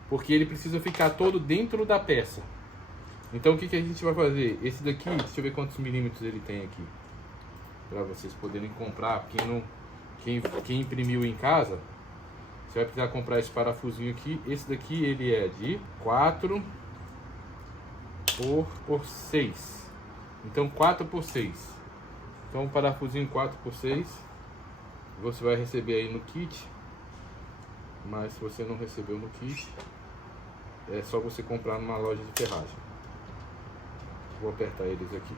Porque ele precisa ficar todo dentro da peça. Então o que a gente vai fazer? Esse daqui, deixa eu ver quantos milímetros ele tem aqui, para vocês poderem comprar. Quem imprimiu em casa, você vai precisar comprar esse parafusinho aqui. Esse daqui ele é de 4 por 6. Então 4 por 6. Então um parafusinho 4 por 6 você vai receber aí no kit. Mas se você não recebeu no kit, é só você comprar numa loja de ferragem. Vou apertar eles aqui.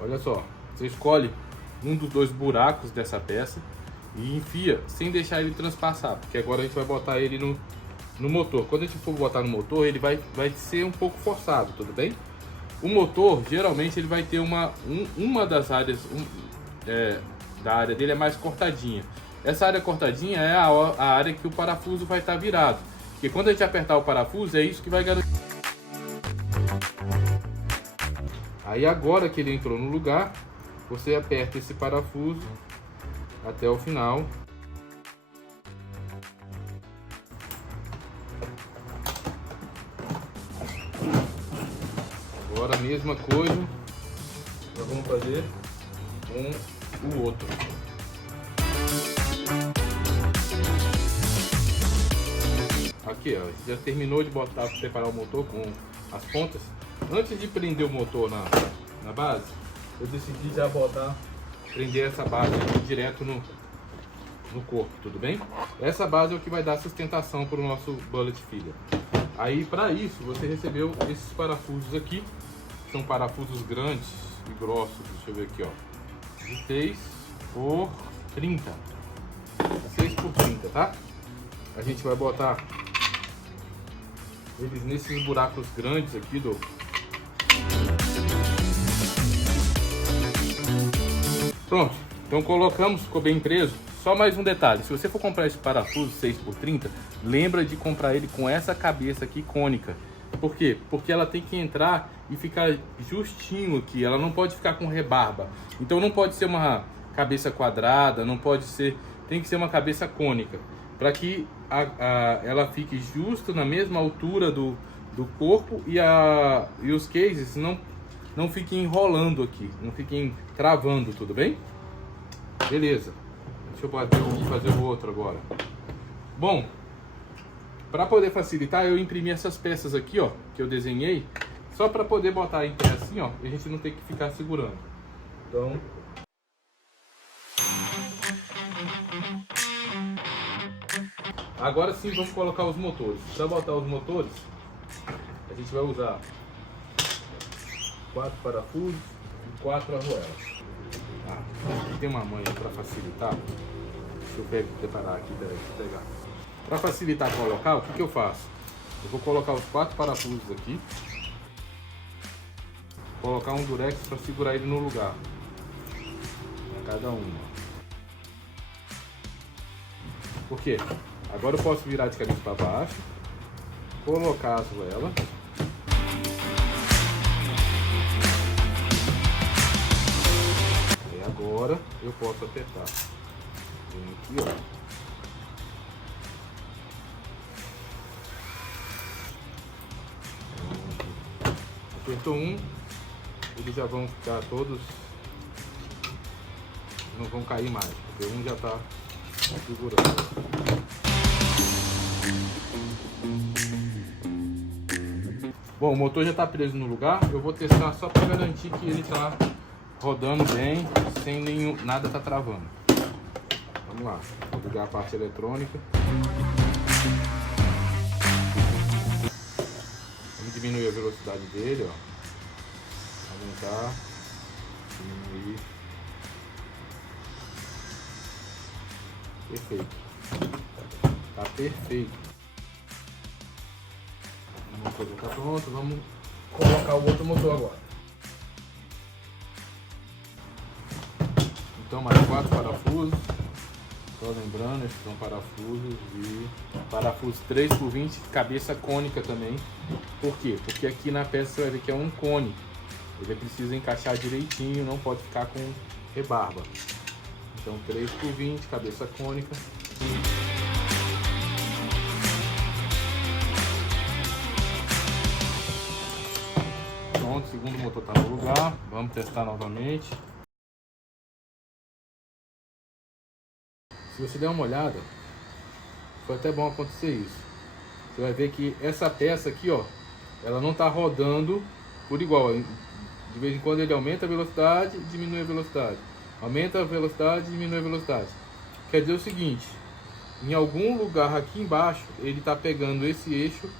Olha só, você escolhe um dos dois buracos dessa peça e enfia sem deixar ele transpassar, porque agora a gente vai botar ele no motor. Quando a gente for botar no motor, ele vai ser um pouco forçado, tudo bem? O motor, geralmente, ele vai ter uma das áreas da área dele é mais cortadinha. Essa área cortadinha é a área que o parafuso vai estar virado. Porque quando a gente apertar o parafuso, é isso que vai garantir. Aí agora que ele entrou no lugar, você aperta esse parafuso até o final. Agora a mesma coisa nós vamos fazer com o outro. Aqui, ó, já terminou de preparar o motor com as pontas. Antes de prender o motor na base, eu decidi já prender essa base aqui direto no corpo, tudo bem? Essa base é o que vai dar sustentação para o nosso bullet filler. Aí, para isso, você recebeu esses parafusos aqui. São parafusos grandes e grossos, deixa eu ver aqui, ó, de 6 por 30. 6 por 30, tá? A gente vai botar eles nesses buracos grandes aqui Pronto, então colocamos, ficou bem preso. Só mais um detalhe, se você for comprar esse parafuso 6 por 30, lembra de comprar ele com essa cabeça aqui cônica. Por quê? Porque ela tem que entrar e ficar justinho aqui, ela não pode ficar com rebarba. Então não pode ser uma cabeça quadrada, não pode ser, tem que ser uma cabeça cônica. para que ela fique justa na mesma altura do corpo e os cases não fiquem enrolando aqui, não fiquem travando, tudo bem? Beleza. Deixa eu fazer o outro agora. Bom, para poder facilitar, eu imprimi essas peças aqui, ó, que eu desenhei, só para poder botar em pé assim, ó, e a gente não ter que ficar segurando. Então, agora sim vamos colocar os motores. Para botar os motores, a gente vai usar 4 parafusos e 4 arruelas. Aqui tem uma manha para facilitar. Deixa eu preparar aqui, peraí, deixa eu pegar. Para facilitar colocar, o que eu faço? Eu vou colocar os 4 parafusos aqui. Colocar um durex para segurar ele no lugar. Cada uma. Por quê? Agora eu posso virar de cabeça para baixo, colocar as velas. E agora eu posso apertar. Vem aqui, ó. Apertou um, eles já vão ficar todos, não vão cair mais, porque um já está segurando. Bom, o motor já está preso no lugar, eu vou testar só para garantir que ele está rodando bem, sem nada tá travando. Vamos lá, vou ligar a parte eletrônica. Vamos diminuir a velocidade dele, ó. Aumentar, diminuir. Perfeito. Tá perfeito. O motor já tá pronto, vamos colocar o outro motor agora. Então mais 4 parafusos. Só lembrando, esses são parafusos e parafuso 3x20, cabeça cônica também. Por quê? Porque aqui na peça você vai ver que é um cone. Ele precisa encaixar direitinho, não pode ficar com rebarba. Então 3x20, cabeça cônica. Pronto, o segundo motor está no lugar. Vamos testar novamente. Se você der uma olhada, foi até bom acontecer isso. Você vai ver que essa peça aqui, ó, ela não está rodando por igual. De vez em quando ele aumenta a velocidade, diminui a velocidade. Aumenta a velocidade, diminui a velocidade. Quer dizer o seguinte, em algum lugar aqui embaixo, ele está pegando esse eixo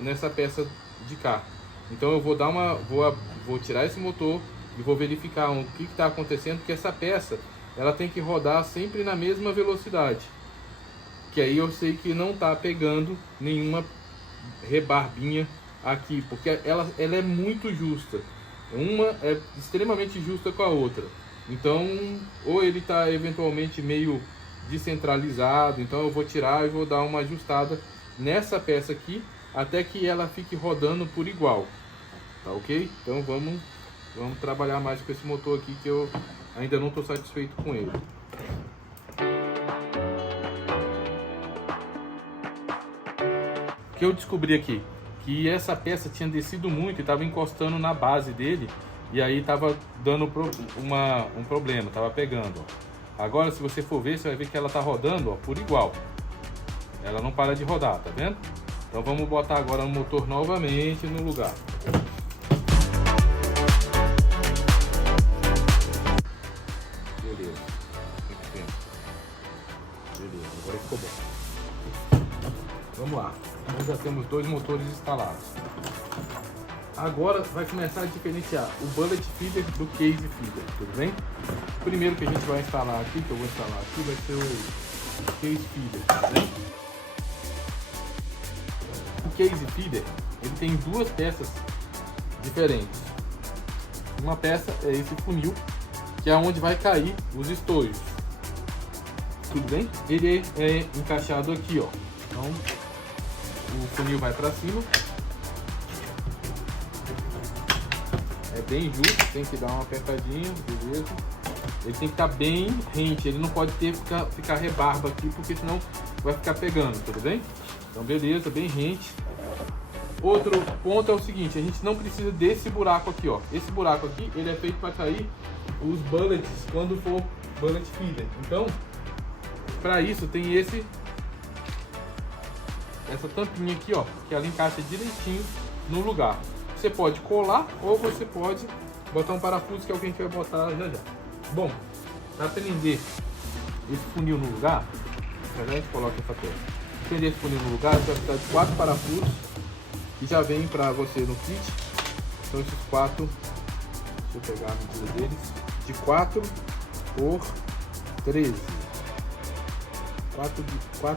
nessa peça de cá. Então eu vou tirar esse motor e vou verificar o que está acontecendo, porque essa peça ela tem que rodar sempre na mesma velocidade, que aí eu sei que não está pegando nenhuma rebarbinha aqui, porque ela é muito justa, uma é extremamente justa com a outra. Então ou ele está eventualmente meio descentralizado, então eu vou tirar e vou dar uma ajustada nessa peça aqui até que ela fique rodando por igual, tá ok? Então vamos trabalhar mais com esse motor aqui, que eu ainda não estou satisfeito com ele. O que eu descobri aqui? Que essa peça tinha descido muito e estava encostando na base dele, e aí estava dando um problema, estava pegando. Ó. Agora, se você for ver, você vai ver que ela está rodando, ó, por igual. Ela não para de rodar, tá vendo? Então vamos botar agora o motor novamente no lugar. Beleza. Beleza, agora ficou bom. Vamos lá. Nós já temos 2 motores instalados. Agora vai começar a diferenciar o bullet feeder do case feeder, tudo bem? O primeiro que a gente vai instalar aqui, que eu vou instalar aqui, vai ser o case feeder, tá bem? O case feeder, ele tem 2 peças diferentes. Uma peça é esse funil, que é onde vai cair os estojos, tudo bem? Ele é encaixado aqui, ó. Então o funil vai para cima, é bem justo, tem que dar uma apertadinha, beleza? Ele tem que estar bem rente, ele não pode ficar rebarba aqui, porque senão vai ficar pegando, tudo bem? Então beleza, bem rente. Outro ponto é o seguinte, a gente não precisa desse buraco aqui, ó. Esse buraco aqui, ele é feito para cair os bullets quando for bullet feeder. Então, para isso tem essa tampinha aqui, ó, que ela encaixa direitinho no lugar. Você pode colar ou você pode botar um parafuso, que é o que a gente vai botar já já. Bom, para prender esse funil no lugar, a gente coloca essa peça. Para prender esse funil no lugar, você vai precisar de 4 parafusos que já vem para você no kit. Então esses 4, deixa eu pegar a medida deles, de 4 por 13. 4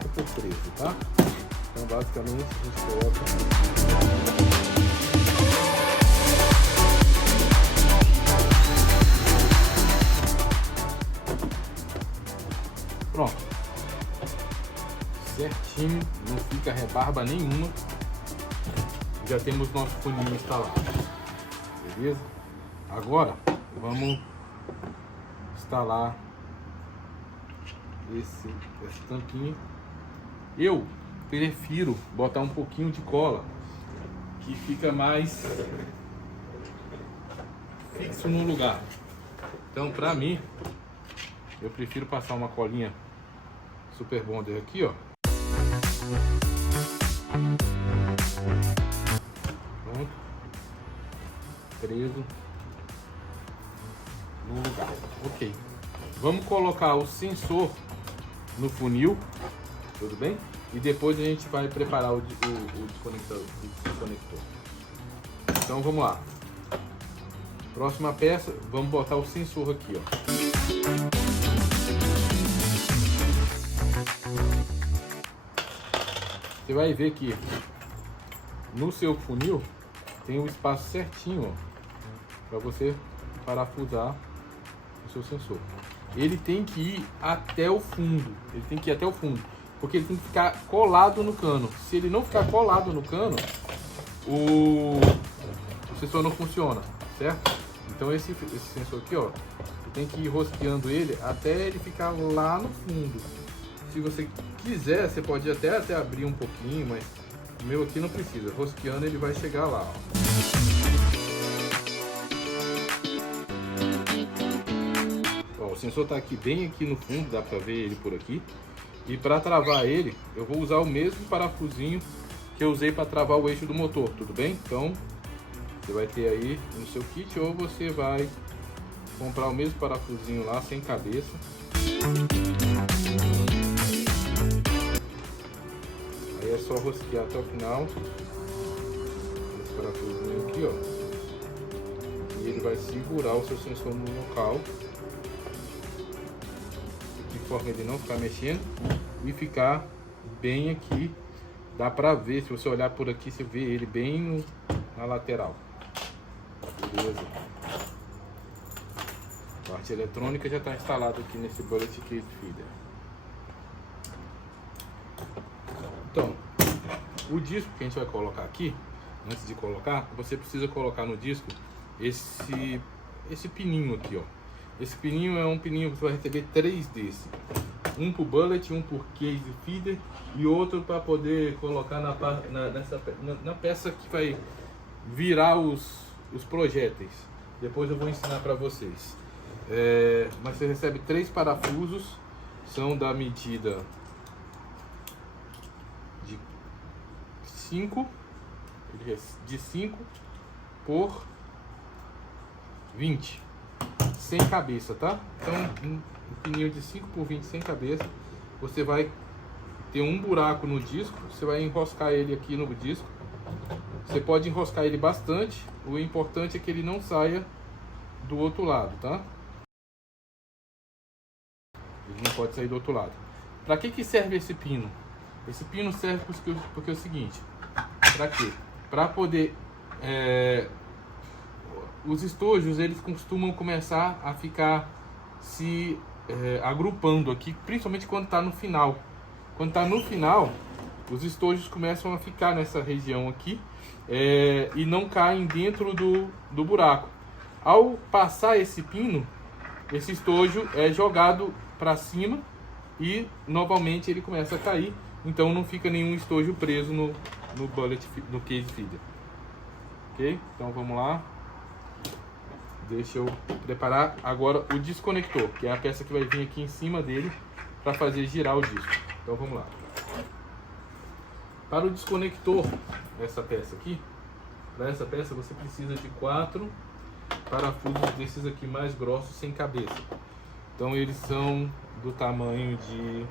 por 13, tá? Então basicamente a gente coloca. Pronto, certinho, não fica rebarba nenhuma. Já temos nosso funil instalado, beleza? Agora vamos instalar essa tampinha. Eu prefiro botar um pouquinho de cola, que fica mais fixo no lugar. Então, pra mim, eu prefiro passar uma colinha Super Bonder aqui, ó. Pronto. Preso no lugar. Ok. Vamos colocar o sensor no funil, tudo bem? E depois a gente vai preparar o desconector. Então vamos lá. Próxima peça, vamos botar o sensor aqui, ó. Você vai ver que no seu funil tem o espaço certinho, ó, para você parafusar o seu sensor. Ele tem que ir até o fundo, porque ele tem que ficar colado no cano. Se ele não ficar colado no cano, o sensor não funciona, certo? Então esse sensor aqui, ó, tem que ir rosqueando ele até ele ficar lá no fundo. Se você quiser, você pode até abrir um pouquinho, mas o meu aqui não precisa. Rosqueando ele vai chegar lá, ó. Ó, o sensor tá aqui, bem aqui no fundo, dá pra ver ele por aqui. E para travar ele, eu vou usar o mesmo parafusinho que eu usei para travar o eixo do motor, tudo bem? Então, você vai ter aí no seu kit, ou você vai comprar o mesmo parafusinho lá, sem cabeça. Aí é só rosquear até o final. Esse parafusinho aqui, ó. E ele vai segurar o seu sensor no local, de forma ele não ficar mexendo e ficar bem aqui. Dá pra ver, se você olhar por aqui, você vê ele bem na lateral. Beleza. A parte eletrônica já está instalada aqui nesse bullet case feeder. Então, o disco que a gente vai colocar aqui, antes de colocar, você precisa colocar no disco esse pininho aqui, ó. Esse pininho é um pininho que você vai receber 3 desses. Um por bullet, um por case feeder e outro para poder colocar na peça que vai virar os projéteis. Depois eu vou ensinar para vocês. Mas você recebe 3 parafusos, são da medida de 5 por 20, sem cabeça, tá? Então um pininho de 5 por 20 sem cabeça, você vai ter um buraco no disco, você vai enroscar ele aqui no disco. Você pode enroscar ele bastante, o importante é que ele não saia do outro lado, tá? Ele não pode sair do outro lado. Para que serve esse pino? Esse pino serve porque é o seguinte, para quê? Para poder os estojos, eles costumam começar a ficar se agrupando aqui, principalmente quando está no final. Quando está no final, os estojos começam a ficar nessa região aqui e não caem dentro do buraco. Ao passar esse pino, esse estojo é jogado para cima e novamente ele começa a cair. Então não fica nenhum estojo preso no case feeder. Ok? Então vamos lá. Deixa eu preparar agora o desconector, que é a peça que vai vir aqui em cima dele para fazer girar o disco. Então vamos lá. Para o desconector dessa peça aqui, para essa peça você precisa de 4 parafusos desses aqui mais grossos sem cabeça. Então eles são do tamanho de...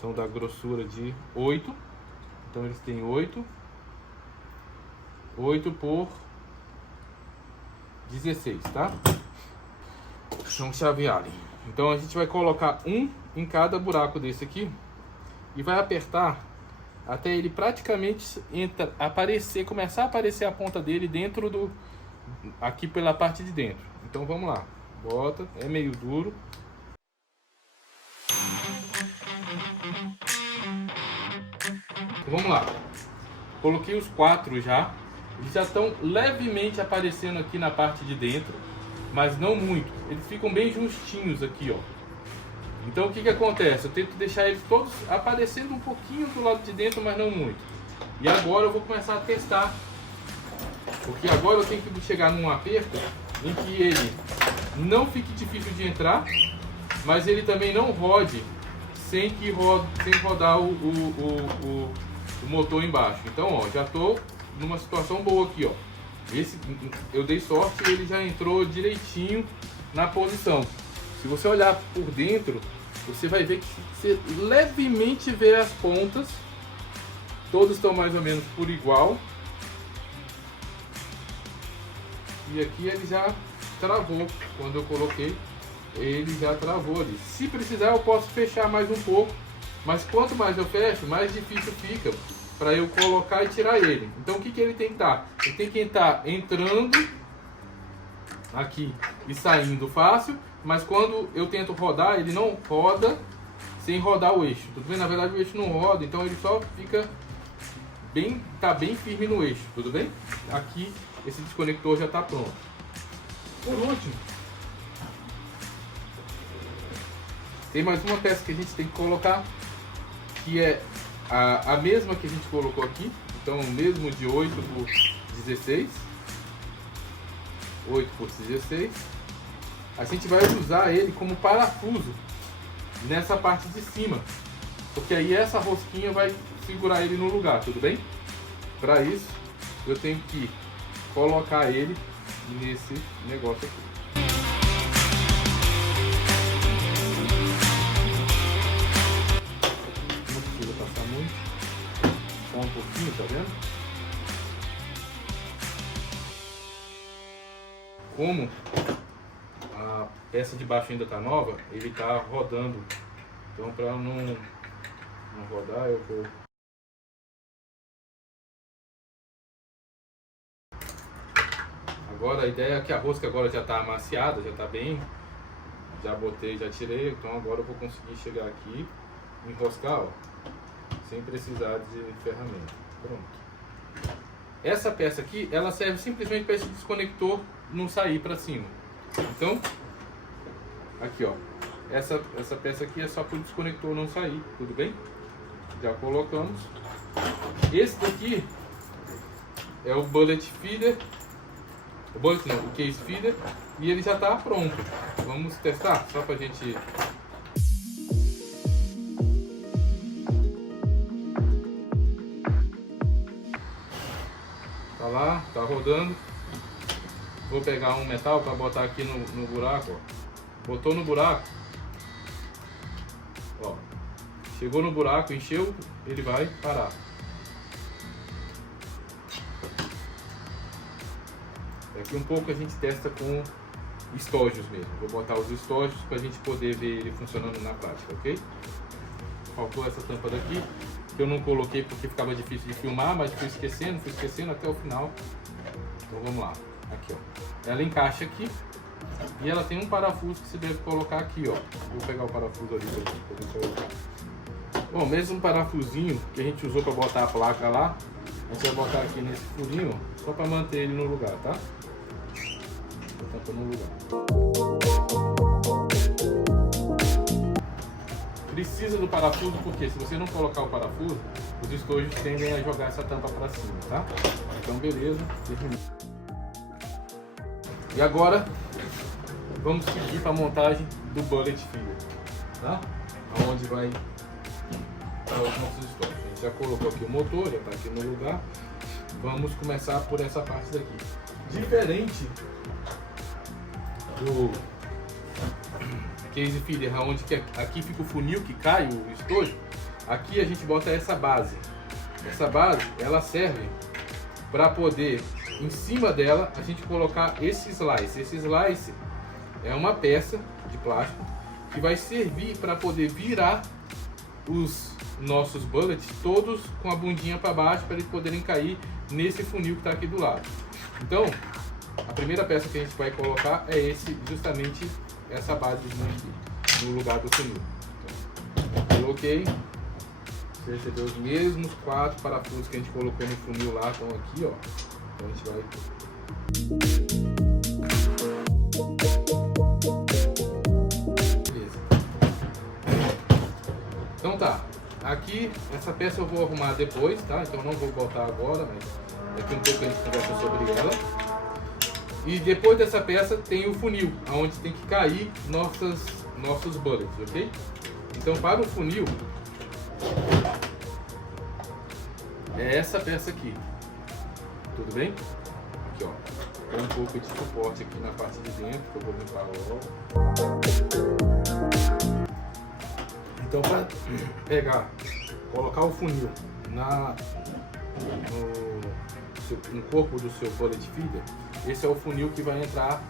são da grossura de 8. Então eles têm 8 por 16, tá? São chave Allen. Então a gente vai colocar um em cada buraco desse aqui e vai apertar até ele praticamente começar a aparecer a ponta dele dentro do... aqui pela parte de dentro. Então vamos lá. Bota, é meio duro. Então, vamos lá. Coloquei os 4 já. Eles já estão levemente aparecendo aqui na parte de dentro, mas não muito. Eles ficam bem justinhos aqui, ó. Então o que acontece? Eu tento deixar eles todos aparecendo um pouquinho do lado de dentro, mas não muito. E agora eu vou começar a testar, porque agora eu tenho que chegar num aperto em que ele não fique difícil de entrar, mas ele também não rode sem rodar o motor embaixo. Então, ó, já estou numa situação boa aqui, ó. Eu dei sorte e ele já entrou direitinho na posição. Se você olhar por dentro, você vai ver que você levemente vê as pontas. Todos estão mais ou menos por igual. E aqui ele já travou. Quando eu coloquei, ele já travou ali. Se precisar, eu posso fechar mais um pouco. Mas quanto mais eu fecho, mais difícil fica para eu colocar e tirar ele. Então o que ele tem que estar? Ele tem que estar entrando aqui e saindo fácil, mas quando eu tento rodar, ele não roda sem rodar o eixo. Tudo bem? Na verdade o eixo não roda, então ele só fica bem, tá bem firme no eixo, tudo bem? Aqui esse desconector já está pronto. Por último, tem mais uma peça que a gente tem que colocar, que é a mesma que a gente colocou aqui. Então o mesmo de 8 por 16. 8 por 16. A gente vai usar ele como parafuso nessa parte de cima, porque aí essa rosquinha vai segurar ele no lugar, tudo bem? Para isso eu tenho que colocar ele nesse negócio aqui. Não precisa passar muito, só um pouquinho, tá vendo? Como a peça de baixo ainda está nova, ele está rodando. Então, para não rodar, eu vou... Agora a ideia é que a rosca agora já está amaciada, já está bem. Já botei, já tirei. Então agora eu vou conseguir chegar aqui e enroscar, ó, sem precisar de ferramenta. Pronto. Essa peça aqui, ela serve simplesmente para esse desconector não sair para cima. Então, aqui, ó, essa peça aqui é só para o desconector não sair, tudo bem? Já colocamos. Esse daqui é o bullet feeder, o case feeder, e ele já está pronto. Vamos testar, só para a gente... Tá lá, tá rodando. Vou pegar um metal para botar aqui no buraco, ó. Botou no buraco, ó, chegou no buraco, encheu, ele vai parar. Daqui um pouco a gente testa com estojos mesmo. Vou botar os estojos para a gente poder ver ele funcionando na prática, ok? Faltou essa tampa daqui, que eu não coloquei porque ficava difícil de filmar, mas fui esquecendo até o final. Então vamos lá. Aqui, ó. Ela encaixa aqui e ela tem um parafuso que você deve colocar aqui, ó. Vou pegar o parafuso ali pra gente colocar. Bom, mesmo parafusinho que a gente usou para botar a placa lá, a gente vai botar aqui nesse furinho, ó, só para manter ele no lugar, tá? Vou tampar no lugar. precisa do parafuso porque se você não colocar o parafuso, os estojos tendem a jogar essa tampa para cima, tá? Então beleza, terminou. E agora vamos seguir para a montagem do bullet feeder, tá? Aonde vai estar os nossos estojos. A gente já colocou aqui o motor, já está aqui no lugar. Vamos começar por essa parte daqui. Diferente do case feeder, onde que aqui fica o funil que cai o estojo, aqui a gente bota essa base. Essa base, ela serve para poder, em cima dela, a gente colocar esse slice. Esse slice é uma peça de plástico que vai servir para poder virar os nossos bullets todos com a bundinha para baixo, para eles poderem cair nesse funil que está aqui do lado. Então, a primeira peça que a gente vai colocar é justamente essa base aqui, no lugar do funil. Então, coloquei, você recebeu os mesmos 4 parafusos que a gente colocou no funil lá, estão aqui, ó. Então a gente vai... Beleza. Então tá, aqui essa peça eu vou arrumar depois, tá? Então não vou botar agora, mas daqui um pouco a gente conversa sobre ela. E depois dessa peça tem o funil, onde tem que cair nossos bullets, ok? Então para o funil, é essa peça aqui, tudo bem? Aqui ó, tem um pouco de suporte aqui na parte de dentro, que eu vou limpar logo. Então para pegar, colocar o funil no corpo do seu bullet feeder, esse é o funil que vai entrar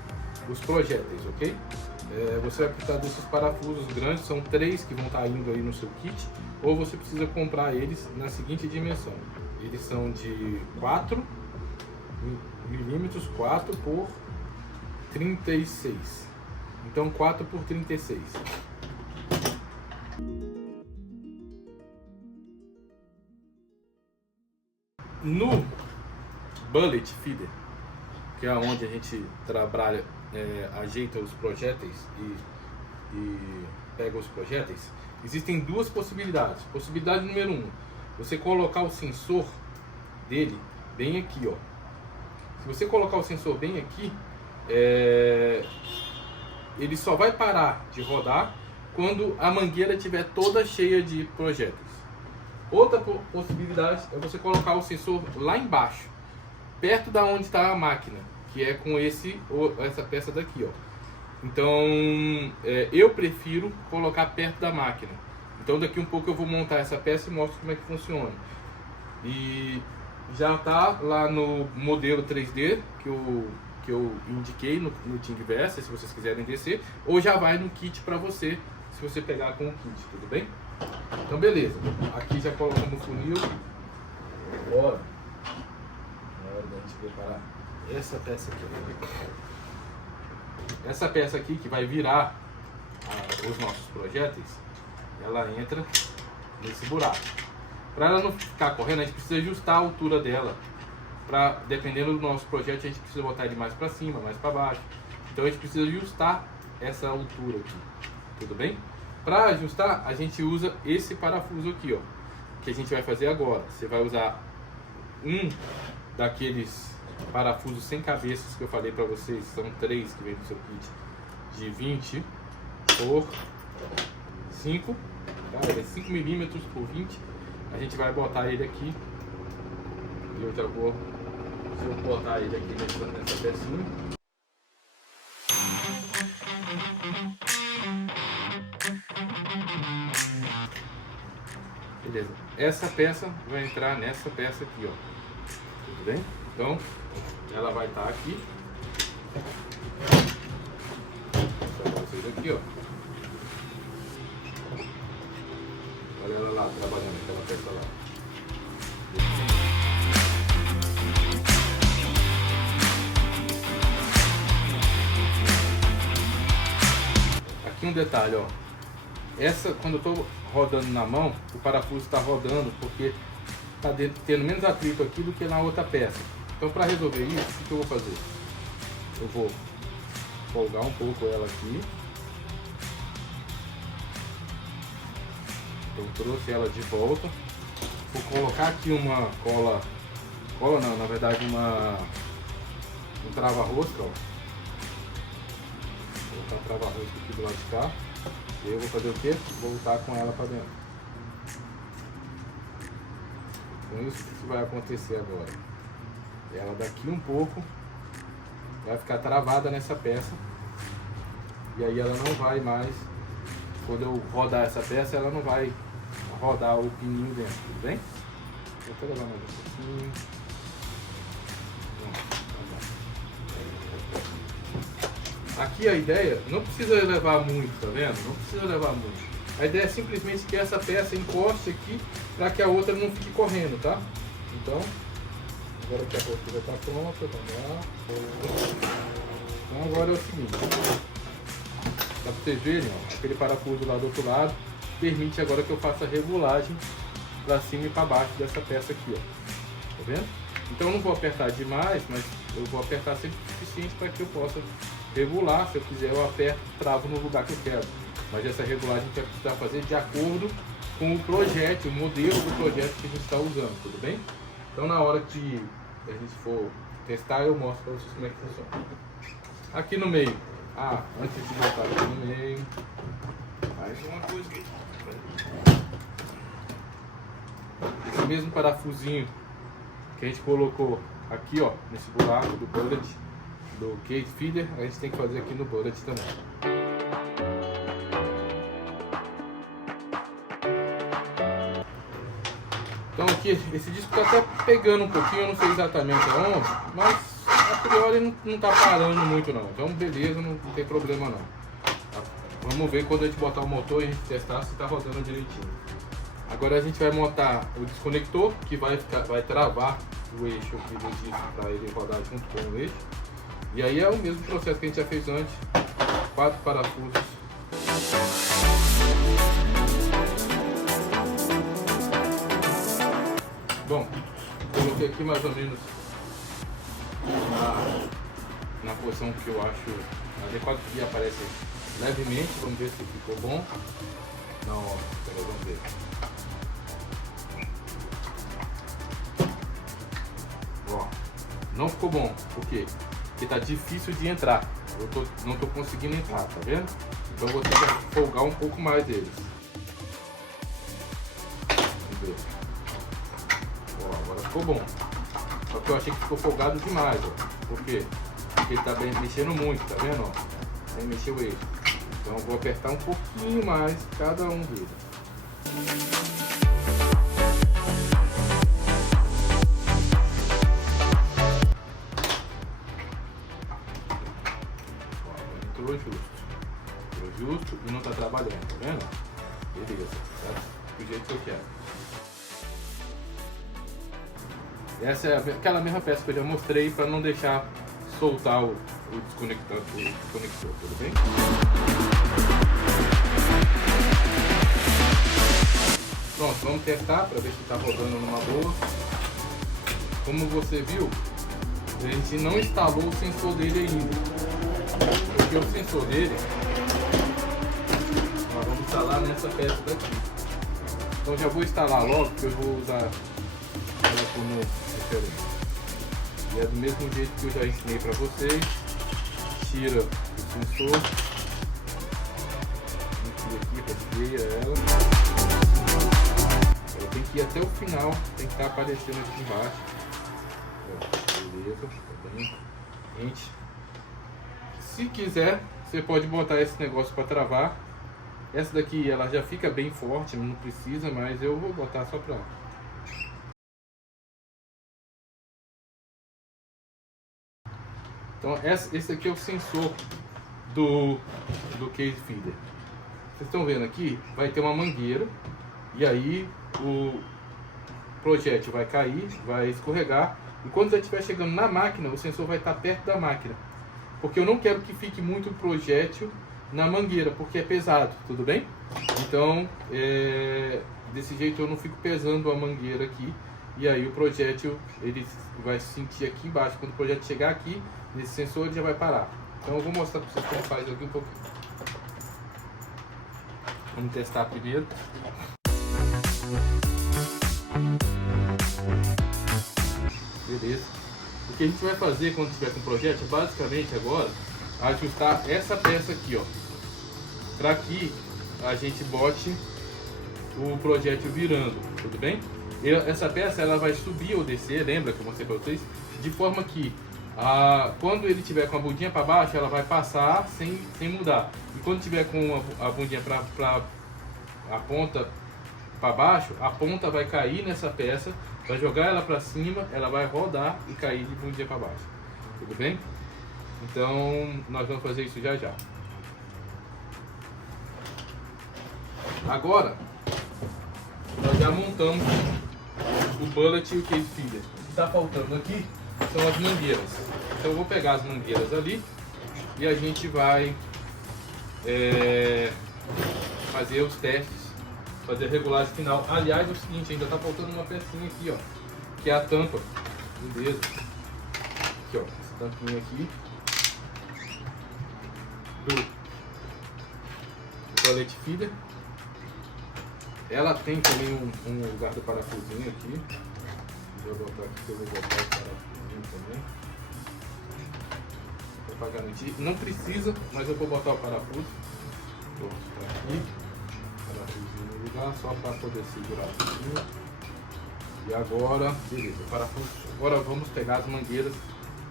os projéteis, ok? Você vai precisar desses parafusos grandes, são 3 que vão estar indo aí no seu kit, ou você precisa comprar eles na seguinte dimensão. Eles são de 4 milímetros, 4 por 36. Então 4 por 36. No bullet feeder, que é onde a gente trabalha, ajeita os projéteis e pega os projéteis, existem 2 possibilidades. Possibilidade número 1, você colocar o sensor dele bem aqui, ó. Se você colocar o sensor bem aqui, ele só vai parar de rodar quando a mangueira estiver toda cheia de projéteis. Outra possibilidade é você colocar o sensor lá embaixo, perto da onde está a máquina, que é com essa peça daqui, ó. Então eu prefiro colocar perto da máquina. Então daqui um pouco eu vou montar essa peça e mostro como é que funciona. E já está lá no modelo 3D que eu indiquei no Thingiverse, se vocês quiserem descer, ou já vai no kit para você, se você pegar com o kit, tudo bem? Então beleza, aqui já colocamos o funil. Agora é hora da gente preparar essa peça aqui. Essa peça aqui que vai virar os nossos projéteis, ela entra nesse buraco. Para ela não ficar correndo, a gente precisa ajustar a altura dela. Dependendo do nosso projeto, a gente precisa botar ele mais para cima, mais para baixo. Então a gente precisa ajustar essa altura aqui, tudo bem? Para ajustar, a gente usa esse parafuso aqui, ó, que a gente vai fazer agora. Você vai usar um daqueles parafusos sem cabeças que eu falei para vocês, são 3 que vem no seu kit, de 20 por 5, tá? É 5 milímetros por 20. A gente vai botar ele aqui. E eu já vou botar ele aqui nessa pecinha. Beleza. Essa peça vai entrar nessa peça aqui, ó. Tudo bem? Então, ela vai estar aqui. Vou mostrar pra vocês aqui, ó. Olha ela lá, trabalhando aquela peça lá. Aqui um detalhe, ó. Quando eu estou rodando na mão, o parafuso está rodando porque está tendo menos atrito aqui do que na outra peça. Então, para resolver isso, o que eu vou fazer? Eu vou folgar um pouco ela aqui. Então trouxe ela de volta. Vou colocar aqui uma cola não, na verdade um trava-rosca, ó. Vou colocar um trava-rosca aqui do lado de cá. E eu vou fazer o quê? Voltar com ela para dentro. Com isso, o que vai acontecer agora? Ela daqui um pouco vai ficar travada nessa peça. E aí ela não vai mais, quando eu rodar essa peça, ela não vai rodar o pininho dentro, tudo bem? Vou até levar mais um pouquinho. Aqui a ideia, não precisa levar muito, tá vendo? Não precisa levar muito. A ideia é simplesmente que essa peça encoste aqui para que a outra não fique correndo, tá? Então, agora que a rosca já está pronta, vamos lá. Então agora é o seguinte, dá para vocês verem, ó, aquele parafuso lá do outro lado permite agora que eu faça a regulagem para cima e para baixo dessa peça aqui, ó. Tá vendo? Então eu não vou apertar demais, mas eu vou apertar sempre o suficiente para que eu possa regular. Se eu quiser, eu aperto, travo no lugar que eu quero. Mas essa regulagem a gente vai precisar fazer de acordo com o projeto, o modelo do projeto que a gente está usando, tudo bem? Então na hora que a gente for testar, eu mostro para vocês como é que funciona. Aqui no meio, antes de botar aqui no meio, mais uma coisa aqui. Esse mesmo parafusinho que a gente colocou aqui, ó, nesse buraco do bullet, do case feeder, a gente tem que fazer aqui no bullet também. Então aqui, esse disco está até pegando um pouquinho, eu não sei exatamente aonde, mas a priori não está parando muito não. Então beleza, não tem problema não. Vamos ver quando a gente botar o motor e a gente testar se está rodando direitinho. Agora a gente vai montar o desconector, que vai travar o eixo aqui do disco para ele rodar junto com o eixo. E aí é o mesmo processo que a gente já fez antes, 4 parafusos. Bom, coloquei aqui mais ou menos na posição que eu acho adequada, que aparece levemente. Vamos ver se ficou bom. Não, ó, vamos ver. Ó, não ficou bom, por quê? Porque tá difícil de entrar. Não tô conseguindo entrar, tá vendo? Então eu vou ter que folgar um pouco mais deles. Vamos ver. Ó, agora ficou bom. Só que eu achei que ficou folgado demais, ó. Por quê? Porque ele tá mexendo muito, tá vendo? Ó? Sem mexer o eixo. Então eu vou apertar um pouquinho mais cada um deles. Entrou justo e não tá trabalhando, tá vendo? Beleza, tá do jeito que eu quero. Essa é aquela mesma peça que eu já mostrei para não deixar soltar o desconector, tudo bem? Pronto, vamos testar para ver se está rodando numa boa. Como você viu, a gente não instalou o sensor dele ainda. Porque o sensor dele, nós vamos instalar nessa peça daqui. Então já vou instalar logo, porque eu vou usar ela como referência. E é do mesmo jeito que eu já ensinei para vocês. Tira o sensor, enfia aqui, rasgueia ela. Ela tem que ir até o final, tem que estar aparecendo aqui embaixo. Beleza, tá bem. Gente, se quiser, você pode botar esse negócio para travar. Essa daqui ela já fica bem forte, não precisa, mas eu vou botar só para... Então esse aqui é o sensor do case feeder. Vocês estão vendo aqui, vai ter uma mangueira e aí o projétil vai cair, vai escorregar, e quando já estiver chegando na máquina, o sensor vai estar perto da máquina, porque eu não quero que fique muito projétil na mangueira, porque é pesado, tudo bem? Então desse jeito eu não fico pesando a mangueira aqui, e aí o projétil ele vai se sentir aqui embaixo. Quando o projétil chegar aqui nesse sensor, ele já vai parar. Então eu vou mostrar para vocês como faz aqui um pouquinho. Vamos testar primeiro. Beleza. O que a gente vai fazer quando tiver com o projeto é basicamente agora ajustar essa peça aqui, ó, para que a gente bote o projétil virando, tudo bem? Essa peça ela vai subir ou descer, lembra que eu mostrei para vocês, de forma que quando ele tiver com a bundinha para baixo, ela vai passar sem mudar, e quando tiver com a bundinha para a ponta para baixo, a ponta vai cair nessa peça, vai jogar ela para cima, ela vai rodar e cair de bundinha para baixo, tudo bem? Então nós vamos fazer isso já já. Agora nós já montamos o bullet e o case feeder. O que está faltando aqui são as mangueiras. Então eu vou pegar as mangueiras ali e a gente vai fazer os testes, fazer a regulagem final. Aliás, é o seguinte, ainda está faltando uma pecinha aqui, ó, que é a tampa. Beleza. Aqui, ó, essa tampinha aqui do bullet feeder. Ela tem também um lugar do parafusinho aqui. Vou botar aqui que eu vou botar o parafusinho também. Para garantir. Não precisa, mas eu vou botar o parafuso. Vou botar aqui. Parafusinho no lugar, só para poder segurar um pouquinho. E agora, beleza, o parafuso. Agora vamos pegar as mangueiras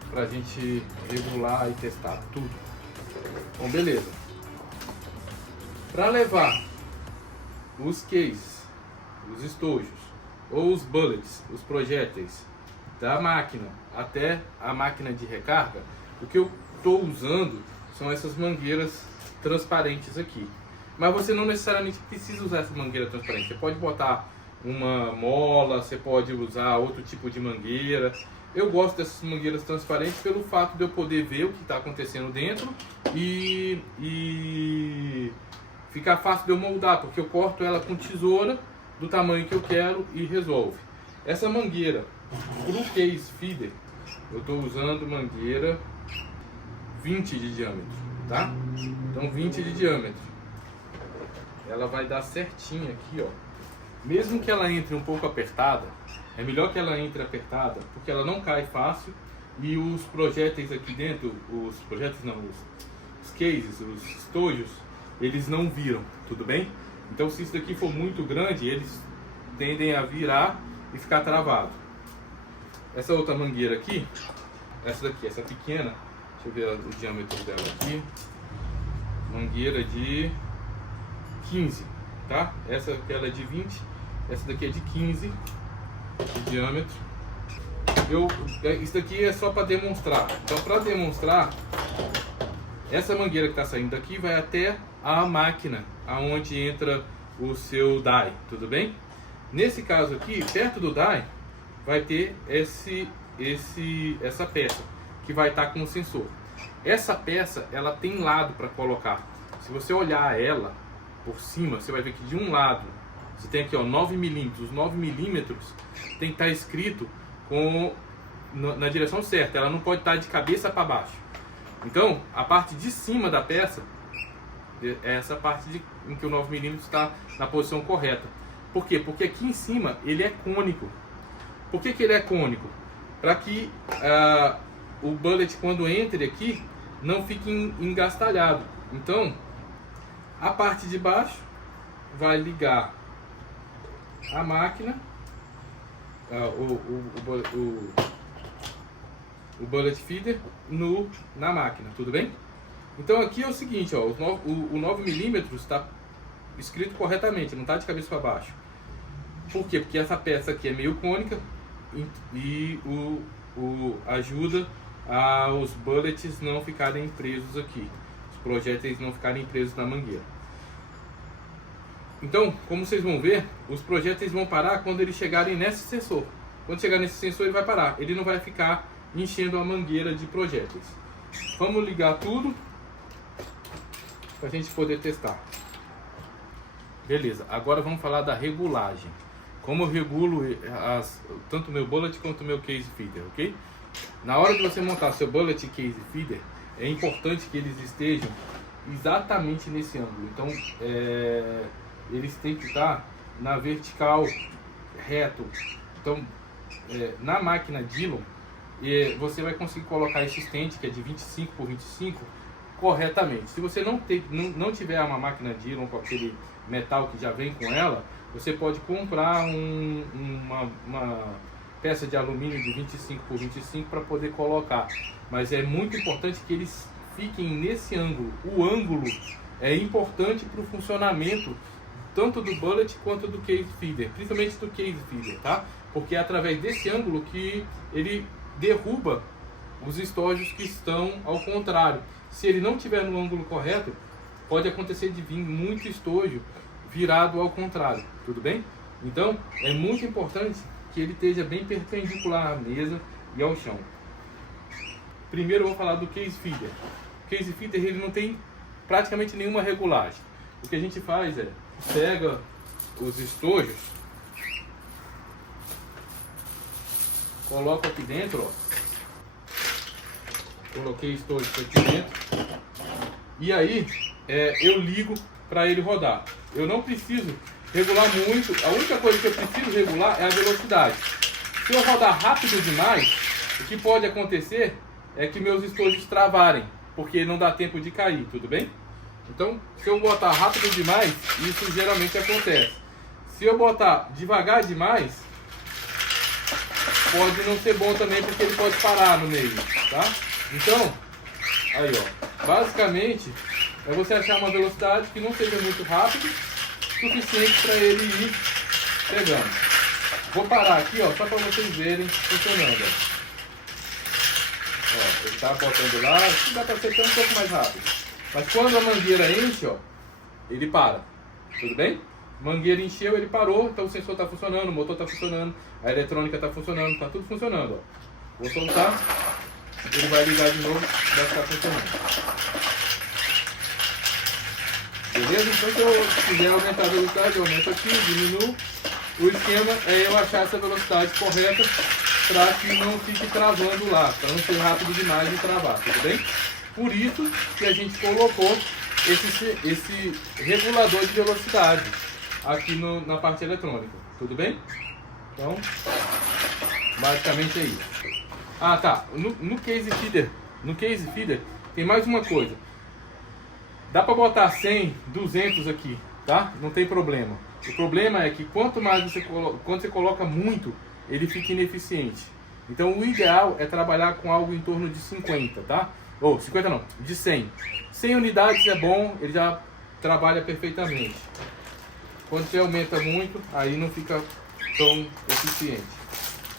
para a gente regular e testar tudo. Bom, beleza. Para levar os cases, os estojos ou os bullets, os projéteis da máquina até a máquina de recarga, o que eu estou usando são essas mangueiras transparentes aqui. Mas você não necessariamente precisa usar essa mangueira transparente. Você pode botar uma mola, você pode usar outro tipo de mangueira. Eu gosto dessas mangueiras transparentes pelo fato de eu poder ver o que está acontecendo dentro e ficar fácil de eu moldar, porque eu corto ela com tesoura do tamanho que eu quero e resolve. Essa mangueira para o case feeder, eu estou usando mangueira 20 de diâmetro, tá? Então 20 de diâmetro. Ela vai dar certinho aqui, ó. Mesmo que ela entre um pouco apertada, é melhor que ela entre apertada, porque ela não cai fácil e os projéteis aqui dentro, os cases, os estojos, eles não viram, tudo bem? Então se isso daqui for muito grande, eles tendem a virar e ficar travado. Essa outra mangueira aqui, essa daqui, essa pequena, deixa eu ver o diâmetro dela aqui, mangueira de 15, tá? Essa aqui ela é de 20, essa daqui é de 15 de diâmetro. Isso daqui é só para demonstrar. Então para demonstrar, essa mangueira que está saindo daqui vai até a máquina aonde entra o seu die, tudo bem? Nesse caso aqui, perto do die, vai ter essa peça que vai estar com o sensor. Essa peça, ela tem lado para colocar. Se você olhar ela por cima, você vai ver que de um lado você tem aqui, ó, 9 milímetros. Os 9 milímetros tem que estar escrito na direção certa. Ela não pode estar de cabeça para baixo. Então, a parte de cima da peça é essa parte em que o 9mm está na posição correta. Por quê? Porque aqui em cima ele é cônico. Por que ele é cônico? Para que o bullet, quando entre aqui, não fique engastalhado. Então, a parte de baixo vai ligar a máquina, o bullet feeder na máquina, tudo bem? Então aqui é o seguinte, ó, o 9mm está escrito corretamente, não está de cabeça para baixo. Por quê? Porque essa peça aqui é meio cônica e ajuda os bullets não ficarem presos aqui, os projéteis não ficarem presos na mangueira. Então, como vocês vão ver, os projéteis vão parar quando eles chegarem nesse sensor. Quando chegar nesse sensor ele vai parar, ele não vai ficar enchendo a mangueira de projéteis. Vamos ligar tudo para a gente poder testar. Beleza, agora vamos falar da regulagem. Como eu regulo tanto o meu bullet quanto o meu case feeder, ok? Na hora de você montar seu bullet e case feeder, é importante que eles estejam exatamente nesse ângulo. Então, eles têm que estar na vertical reto. Então, na máquina Dillon, você vai conseguir colocar esse estente, que é de 25 por 25, corretamente. Se você não tiver uma máquina Dillon com aquele metal que já vem com ela, você pode comprar uma peça de alumínio de 25 por 25 para poder colocar. Mas é muito importante que eles fiquem nesse ângulo. O ângulo é importante para o funcionamento tanto do bullet quanto do case feeder, principalmente do case feeder, tá? Porque é através desse ângulo que ele derruba os estojos que estão ao contrário. Se ele não estiver no ângulo correto, pode acontecer de vir muito estojo virado ao contrário, tudo bem? Então, é muito importante que ele esteja bem perpendicular à mesa e ao chão. Primeiro eu vou falar do case feeder. O case feeder ele não tem praticamente nenhuma regulagem. O que a gente faz é, pega os estojos, coloca aqui dentro, ó. Coloquei estojos aqui dentro. E aí, eu ligo para ele rodar. Eu não preciso regular muito. A única coisa que eu preciso regular é a velocidade. Se eu rodar rápido demais, o que pode acontecer é que meus estojos travarem, porque não dá tempo de cair, tudo bem? Então, se eu botar rápido demais, isso geralmente acontece. Se eu botar devagar demais, pode não ser bom também, porque ele pode parar no meio, tá? Então, aí ó, basicamente é você achar uma velocidade que não seja muito rápido, suficiente para ele ir pegando. Vou parar aqui, ó, só para vocês verem funcionando. Ó, ele tá botando lá, acho que dá para ser até um pouco mais rápido. Mas quando a mangueira enche, ó, ele para. Tudo bem? Mangueira encheu, ele parou, então o sensor está funcionando, o motor está funcionando, a eletrônica está funcionando, está tudo funcionando, ó. Vou soltar, ele vai ligar de novo, vai ficar funcionando. Beleza? Então se eu quiser aumentar a velocidade, eu aumento aqui, diminuo. O esquema é eu achar essa velocidade correta para que não fique travando lá, para não ser rápido demais e travar, tudo bem? Por isso que a gente colocou esse regulador de velocidade aqui na parte eletrônica, tudo bem? Então, basicamente é isso. Ah, tá. No case feeder tem mais uma coisa. Dá para botar 100, 200 aqui, tá? Não tem problema. O problema é que quanto mais quando você coloca muito, ele fica ineficiente. Então o ideal é trabalhar com algo em torno de 50, tá? Ou 50 não, de 100. 100 unidades é bom, ele já trabalha perfeitamente. Quando você aumenta muito, aí não fica tão eficiente.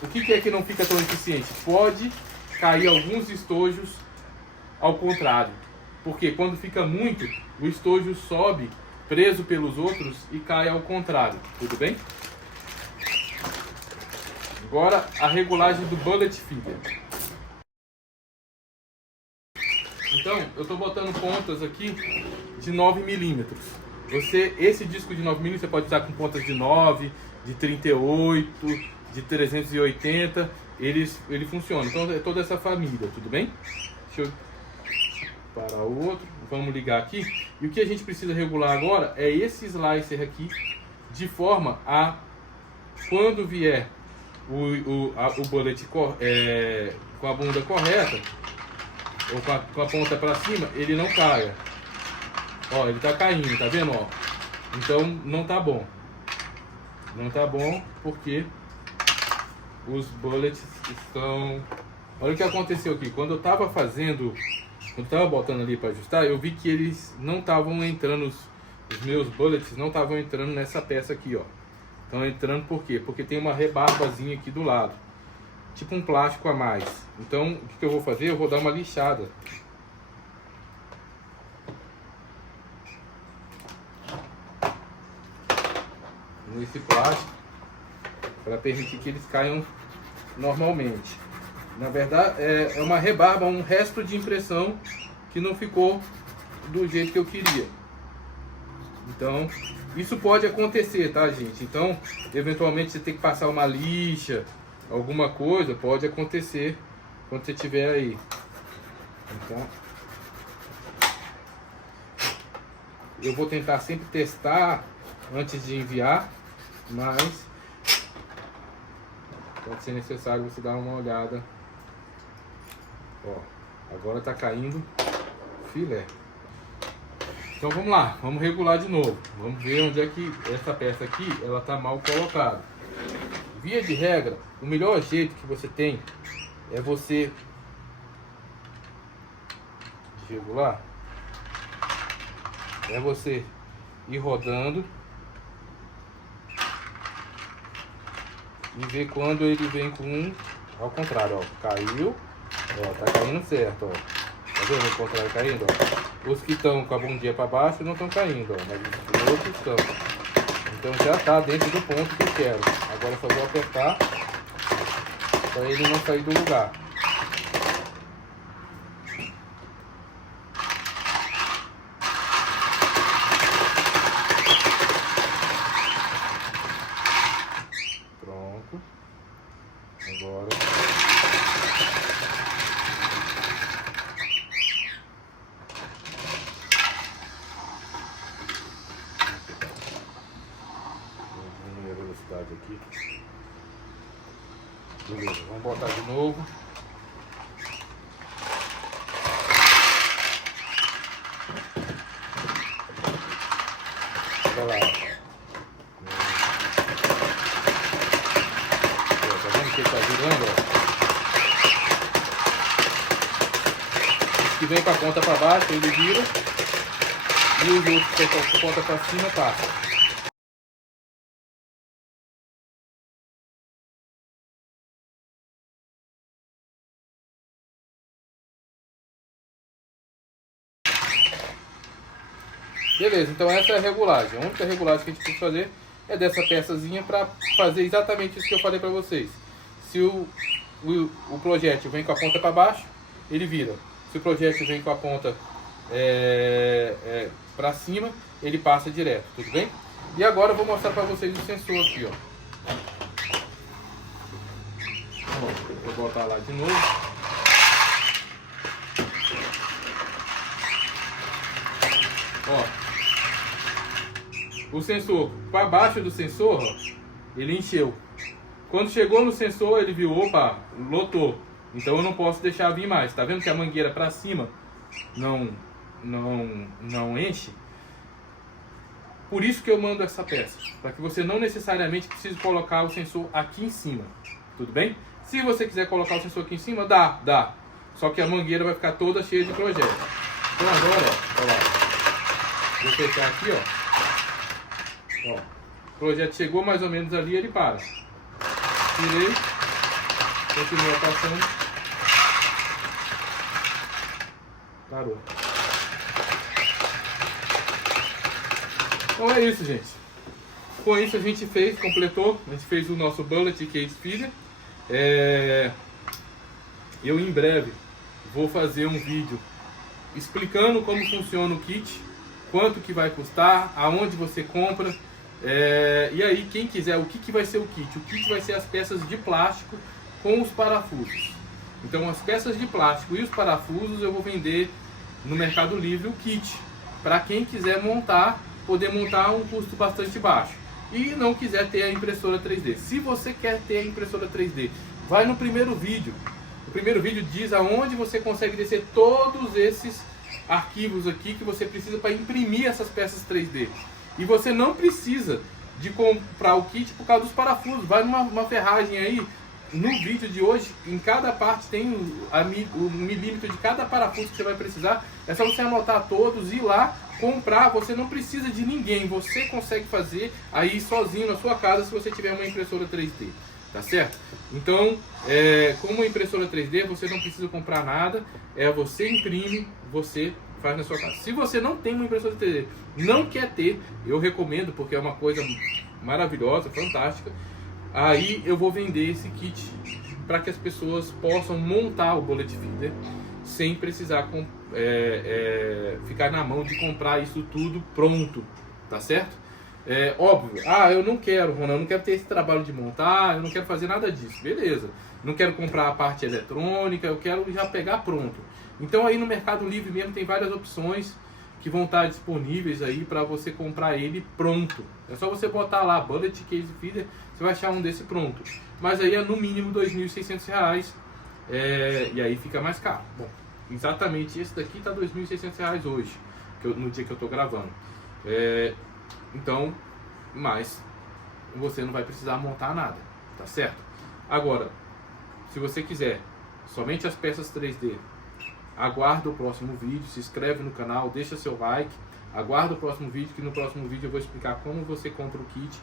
O que é que não fica tão eficiente? Pode cair alguns estojos ao contrário. Porque quando fica muito, o estojo sobe preso pelos outros e cai ao contrário. Tudo bem? Agora a regulagem do bullet feeder. Então, eu estou botando pontas aqui de 9 milímetros. Esse disco de 9 milímetros você pode usar com pontas de 9, de 38, de 380. Ele funciona. Então é toda essa família, tudo bem? Deixa eu parar o outro. Vamos ligar aqui. E o que a gente precisa regular agora é esse slicer aqui, de forma a, quando vier o bullet com a bunda correta, ou com a ponta para cima, ele não caia. Ó, ele tá caindo, tá vendo? Ó? Então não tá bom. Não tá bom porque os bullets estão... Olha o que aconteceu aqui. Quando eu tava botando ali para ajustar, eu vi que eles não estavam entrando, os meus bullets não estavam entrando nessa peça aqui, ó. Estão entrando por quê? Porque tem uma rebarbazinha aqui do lado, tipo um plástico a mais. Então o que eu vou fazer? Eu vou dar uma lixada. Nesse plástico, para permitir que eles caiam normalmente. Na verdade é uma rebarba, um resto de impressão que não ficou do jeito que eu queria. Então isso pode acontecer, tá, gente? Então eventualmente você tem que passar uma lixa, alguma coisa, pode acontecer quando você estiver aí. Então eu vou tentar sempre testar antes de enviar, mas pode ser necessário você dar uma olhada. Ó, agora tá caindo filé. Então vamos lá, vamos regular de novo. Vamos ver onde é que essa peça aqui, ela tá mal colocada. Via de regra, o melhor jeito que você tem é você regular, é você ir rodando e ver quando ele vem com um ao contrário, ó, caiu, ó, tá caindo certo, ó, tá vendo o contrário caindo, ó. Os que estão com a bundinha para baixo não estão caindo, ó, mas os outros estão. Então já tá dentro do ponto que eu quero. Agora só vou apertar para ele não sair do lugar. Pronto. Agora aqui. Beleza, vamos botar de novo. Olha lá. Tá vendo que ele tá girando? Esse que vem com a ponta para baixo, ele vira. E os outros que estão com a ponta para cima, passa. Beleza, então essa é a regulagem. A única regulagem que a gente precisa fazer é dessa peçazinha para fazer exatamente isso que eu falei para vocês. Se o projétil vem com a ponta para baixo, ele vira. Se o projétil vem com a ponta para cima, ele passa direto, tudo bem? E agora eu vou mostrar para vocês o sensor aqui, ó. Vou botar lá de novo. Ó. O sensor, para baixo do sensor, ó, ele encheu. Quando chegou no sensor, ele viu, opa, lotou. Então eu não posso deixar vir mais. Tá vendo que a mangueira para cima não enche? Por isso que eu mando essa peça, para que você não necessariamente precise colocar o sensor aqui em cima. Tudo bem? Se você quiser colocar o sensor aqui em cima, dá. Só que a mangueira vai ficar toda cheia de projétil. Então agora, ó, olha lá. Vou fechar aqui, ó. Ó, o projeto chegou mais ou menos ali, ele para. Tirei, continua passando, parou. Então é isso, gente. Com isso a gente completou, a gente fez o nosso bullet case feeder. Eu em breve vou fazer um vídeo explicando como funciona o kit, quanto que vai custar, aonde você compra. E aí, quem quiser, o que vai ser o kit? O kit vai ser as peças de plástico com os parafusos. Então, as peças de plástico e os parafusos eu vou vender no Mercado Livre o kit, para quem quiser montar, poder montar a um custo bastante baixo. E não quiser ter a impressora 3D. Se você quer ter a impressora 3D, vai no primeiro vídeo. O primeiro vídeo diz aonde você consegue descer todos esses arquivos aqui que você precisa para imprimir essas peças 3D. E você não precisa de comprar o kit por causa dos parafusos. Vai numa ferragem aí, no vídeo de hoje, em cada parte tem o milímetro de cada parafuso que você vai precisar. É só você anotar todos, ir lá, comprar. Você não precisa de ninguém, você consegue fazer aí sozinho na sua casa se você tiver uma impressora 3D. Tá certo? Então, como impressora 3D, você não precisa comprar nada. Você imprime, você faz na sua casa. Se você não tem uma impressora 3D, não quer ter, eu recomendo, porque é uma coisa maravilhosa, fantástica. Aí eu vou vender esse kit para que as pessoas possam montar o bullet feeder sem precisar ficar na mão de comprar isso tudo pronto, tá certo? Óbvio, eu não quero, Ronan, eu não quero ter esse trabalho de montar, eu não quero fazer nada disso, beleza. Não quero comprar a parte eletrônica, eu quero já pegar pronto. Então aí no Mercado Livre mesmo tem várias opções que vão estar disponíveis aí para você comprar ele pronto. É só você botar lá Bullet Case Feeder, você vai achar um desse pronto. Mas aí é no mínimo R$ 2.600, e aí fica mais caro. Bom, exatamente esse daqui está R$ 2.600 hoje, no dia que eu estou gravando. Então, mas você não vai precisar montar nada, tá certo? Agora, se você quiser somente as peças 3D, aguarda o próximo vídeo, se inscreve no canal, deixa seu like, aguarda o próximo vídeo, que no próximo vídeo eu vou explicar como você compra o kit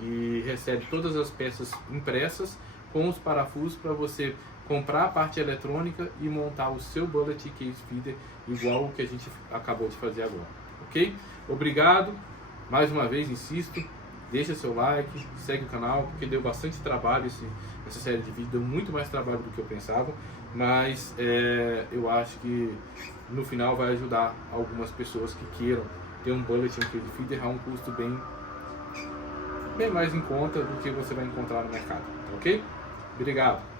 e recebe todas as peças impressas com os parafusos para você comprar a parte eletrônica e montar o seu Bullet Case Feeder igual o que a gente acabou de fazer agora, ok? Obrigado, mais uma vez insisto, deixa seu like, segue o canal, porque deu bastante trabalho essa série de vídeos, deu muito mais trabalho do que eu pensava, mas eu acho que no final vai ajudar algumas pessoas que queiram ter um Bullet Case Feeder a um custo bem mais em conta do que você vai encontrar no mercado, ok? Obrigado!